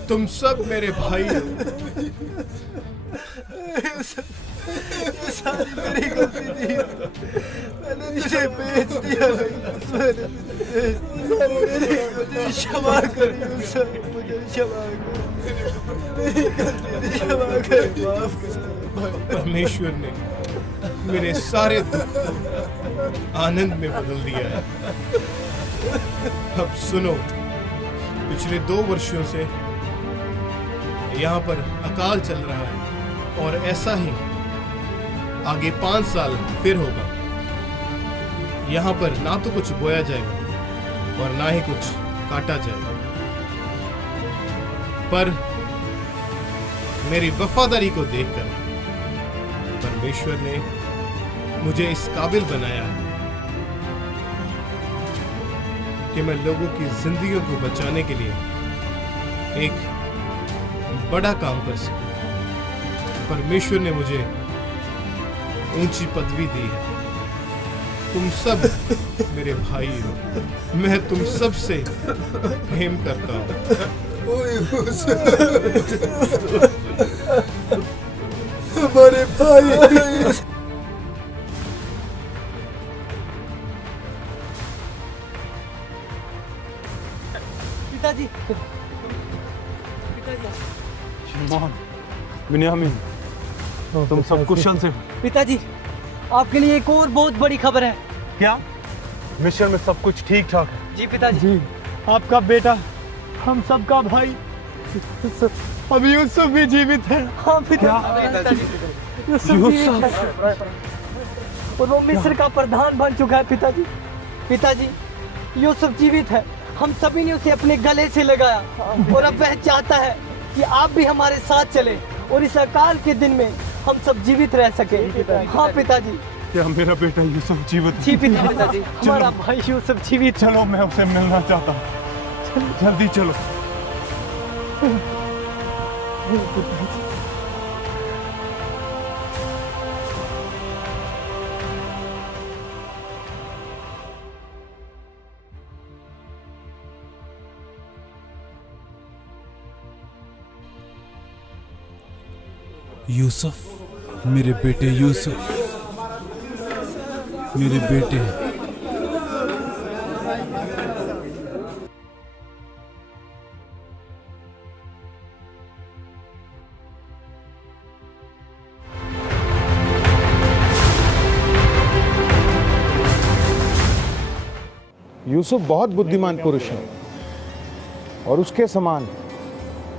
तुम सब मेरे भाई हो। सारी मेरी गलती थी, मैंने तुझे बेच दिया। मुझे क्षमा कर, मुझे क्षमा कर, मेरी गलती थी, क्षमा कर, माफ कर। परमेश्वर ने मेरे सारे दुख को आनंद में बदल दिया है। अब सुनो, पिछले 2 वर्षों से यहाँ पर अकाल चल रहा है और ऐसा ही आगे 5 साल फिर होगा। यहाँ पर ना तो कुछ बोया जाएगा और ना ही कुछ काटा जाएगा। पर मेरी वफादारी को देखकर परमेश्वर ने मुझे इस काबिल बनाया है कि मैं लोगों की जिंदगियों को बचाने के लिए एक बड़ा काम कर सकूं। परमेश्वर ने मुझे ऊंची पदवी दी है। तुम सब मेरे भाई हो, मैं तुम सब से प्रेम करता हूं। हमारे भाई। पिताजी, शमौन, बिन्यामीन, तुम सब कुशल से हो? पिताजी, आपके लिए एक और बहुत बड़ी खबर है। क्या? मिशन में सब कुछ ठीक ठाक है? जी पिताजी। जी, आपका बेटा, हम सबका भाई, अब यूसुफ भी जीवित है। हाँ पिताजी, यूसुफ जीवित है और वो मिस्र का प्रधान बन चुका है। पिताजी, पिताजी, यूसुफ जीवित है। हम सभी ने उसे अपने गले से लगाया और अब वह चाहता है कि आप भी हमारे साथ चले और इस अकाल के दिन में हम सब जीवित रह सके। हाँ पिताजी। क्या मेरा बेटा यूसुफ जीवित? जी पिताजी, हमारा भाई यूसुफ जीवित। चलो, मैं उसे मिलना चाहता हूँ। जल्दी चलो। यूसुफ, मेरे बेटे यूसुफ, मेरे बेटे। यूसुफ बहुत बुद्धिमान पुरुष है और उसके समान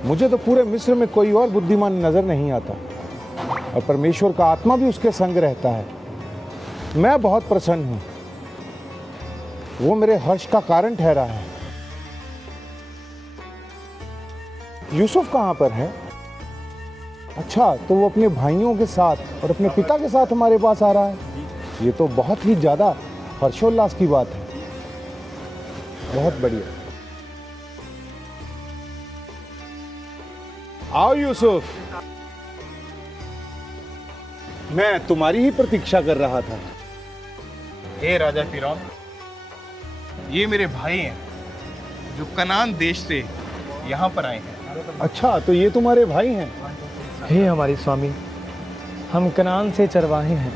मुझे तो पूरे मिस्र में कोई और बुद्धिमान नजर नहीं आता और परमेश्वर का आत्मा भी उसके संग रहता है। मैं बहुत प्रसन्न हूं, वो मेरे हर्ष का कारण ठहरा है। यूसुफ कहां पर है? अच्छा, तो वो अपने भाइयों के साथ और अपने पिता के साथ हमारे पास आ रहा है। ये तो बहुत ही ज्यादा हर्षोल्लास की बात है। बहुत बढ़िया। आओ यूसुफ, मैं तुम्हारी ही प्रतीक्षा कर रहा था। हे राजा फिरौन, ये मेरे भाई हैं जो कनान देश से यहाँ पर आए हैं। अच्छा, तो ये तुम्हारे भाई हैं? हे हमारे स्वामी, हम कनान से चरवाहे हैं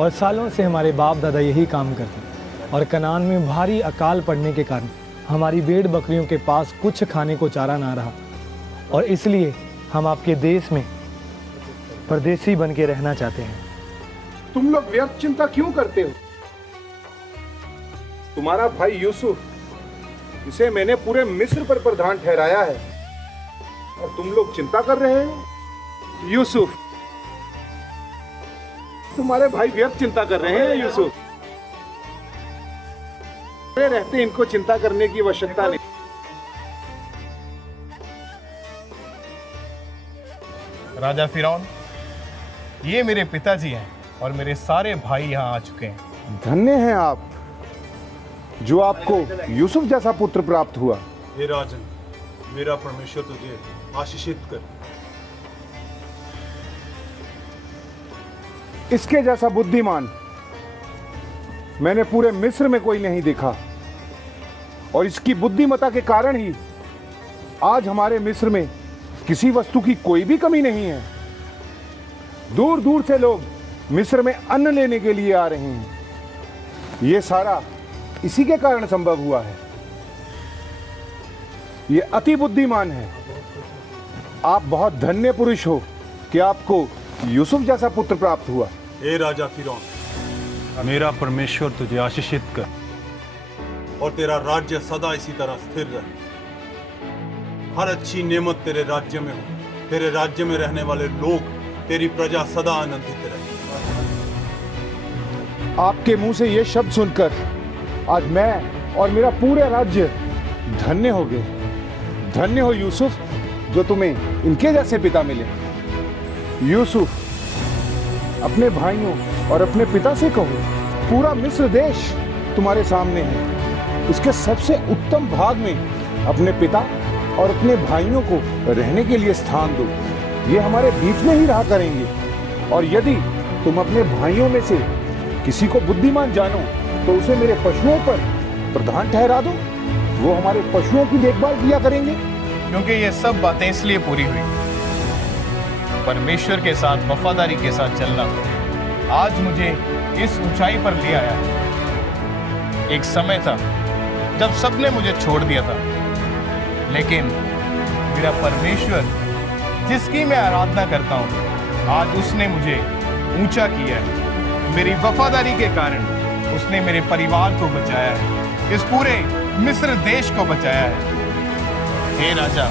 और सालों से हमारे बाप दादा यही काम करते हैं और कनान में भारी अकाल पड़ने के कारण हमारी भेड़ बकरियों के पास कुछ खाने को चारा ना रहा और इसलिए हम आपके देश में परदेसी बन के रहना चाहते हैं। तुम लोग व्यर्थ चिंता क्यों करते हो? तुम्हारा भाई यूसुफ, इसे मैंने पूरे मिस्र पर प्रधान ठहराया है और तुम लोग चिंता कर रहे हो। यूसुफ, तुम्हारे भाई व्यर्थ चिंता कर रहे हैं। यूसुफ, रहते इनको चिंता करने की आवश्यकता नहीं। राजा फिरौन, ये मेरे पिताजी हैं और मेरे सारे भाई यहाँ आ चुके हैं। धन्य हैं आप जो आपको यूसुफ जैसा पुत्र प्राप्त हुआ। हे राजन, मेरा परमेश्वर तुझे आशीषित कर। इसके जैसा बुद्धिमान मैंने पूरे मिस्र में कोई नहीं देखा, और इसकी बुद्धिमत्ता के कारण ही आज हमारे मिस्र में किसी वस्तु की कोई भी कमी नहीं है। दूर दूर से लोग मिस्र में अन्न लेने के लिए आ रहे हैं। ये सारा इसी के कारण संभव हुआ है। ये अति बुद्धिमान है। आप बहुत धन्य पुरुष हो कि आपको यूसुफ जैसा पुत्र प्राप्त हुआ। हे राजा फिरौन, मेरा परमेश्वर तुझे आशीषित कर और तेरा राज्य सदा इसी तरह स्थिर रहे। हर अच्छी नेमत तेरे राज्य में हो। तेरे राज्य में रहने वाले लोग, तेरी प्रजा सदा आनंदित रहे। आपके मुंह से ये शब्द सुनकर आज मैं और मेरा पूरा राज्य धन्य हो गए। धन्य हो यूसुफ, जो तुम्हें इनके जैसे पिता मिले। यूसुफ, अपने भाइयों और अपने पिता से कहो, पूरा मिस्र देश तुम्हारे सामने है। इसके सबसे उत्तम भाग में अपने पिता और अपने भाइयों को रहने के लिए स्थान दो। ये हमारे बीच में ही रहा करेंगे। और यदि तुम अपने भाइयों में से किसी को बुद्धिमान जानो तो उसे मेरे पशुओं पर प्रधान ठहरा दो। वो हमारे पशुओं की देखभाल किया करेंगे। क्योंकि ये सब बातें इसलिए पूरी हुई, परमेश्वर के साथ वफादारी के साथ चलना आज मुझे इस ऊंचाई पर ले आया। एक समय था जब सबने मुझे छोड़ दिया था, लेकिन मेरा परमेश्वर जिसकी मैं आराधना करता हूँ, आज उसने मुझे ऊंचा किया है। मेरी वफादारी के कारण उसने मेरे परिवार को बचाया है, इस पूरे मिस्र देश को बचाया है। हे राजा,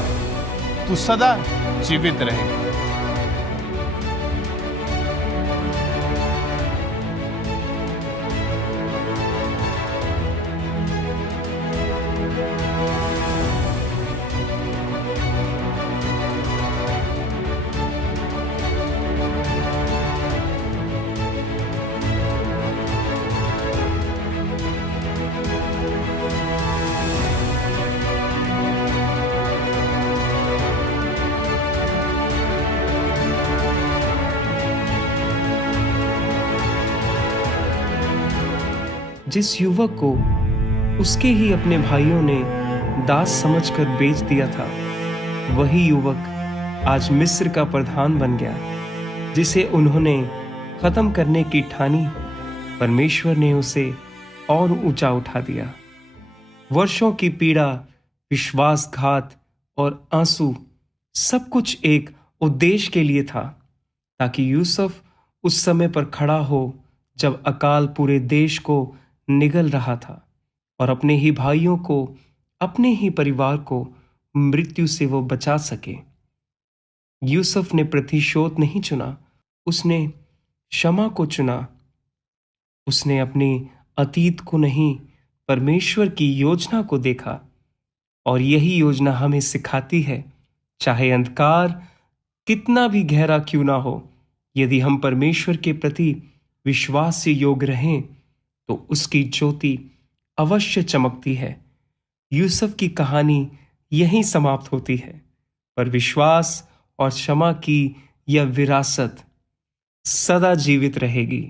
तू सदा जीवित रहे। जिस युवक को उसके ही अपने भाइयों ने दास समझकर बेच दिया था, वही युवक आज मिस्र का प्रधान बन गया। जिसे उन्होंने खत्म करने की ठानी, परमेश्वर ने उसे और ऊंचा उठा दिया। वर्षों की पीड़ा, विश्वासघात और आंसू, सब कुछ एक उद्देश्य के लिए था, ताकि यूसुफ उस समय पर खड़ा हो जब अकाल पूरे देश को निगल रहा था और अपने ही भाइयों को, अपने ही परिवार को मृत्यु से वो बचा सके। यूसुफ ने प्रतिशोध नहीं चुना, उसने क्षमा को चुना। उसने अपने अतीत को नहीं, परमेश्वर की योजना को देखा। और यही योजना हमें सिखाती है, चाहे अंधकार कितना भी गहरा क्यों ना हो, यदि हम परमेश्वर के प्रति विश्वास से योग्य रहें तो उसकी ज्योति अवश्य चमकती है। यूसुफ की कहानी यहीं समाप्त होती है, पर विश्वास और क्षमा की यह विरासत सदा जीवित रहेगी।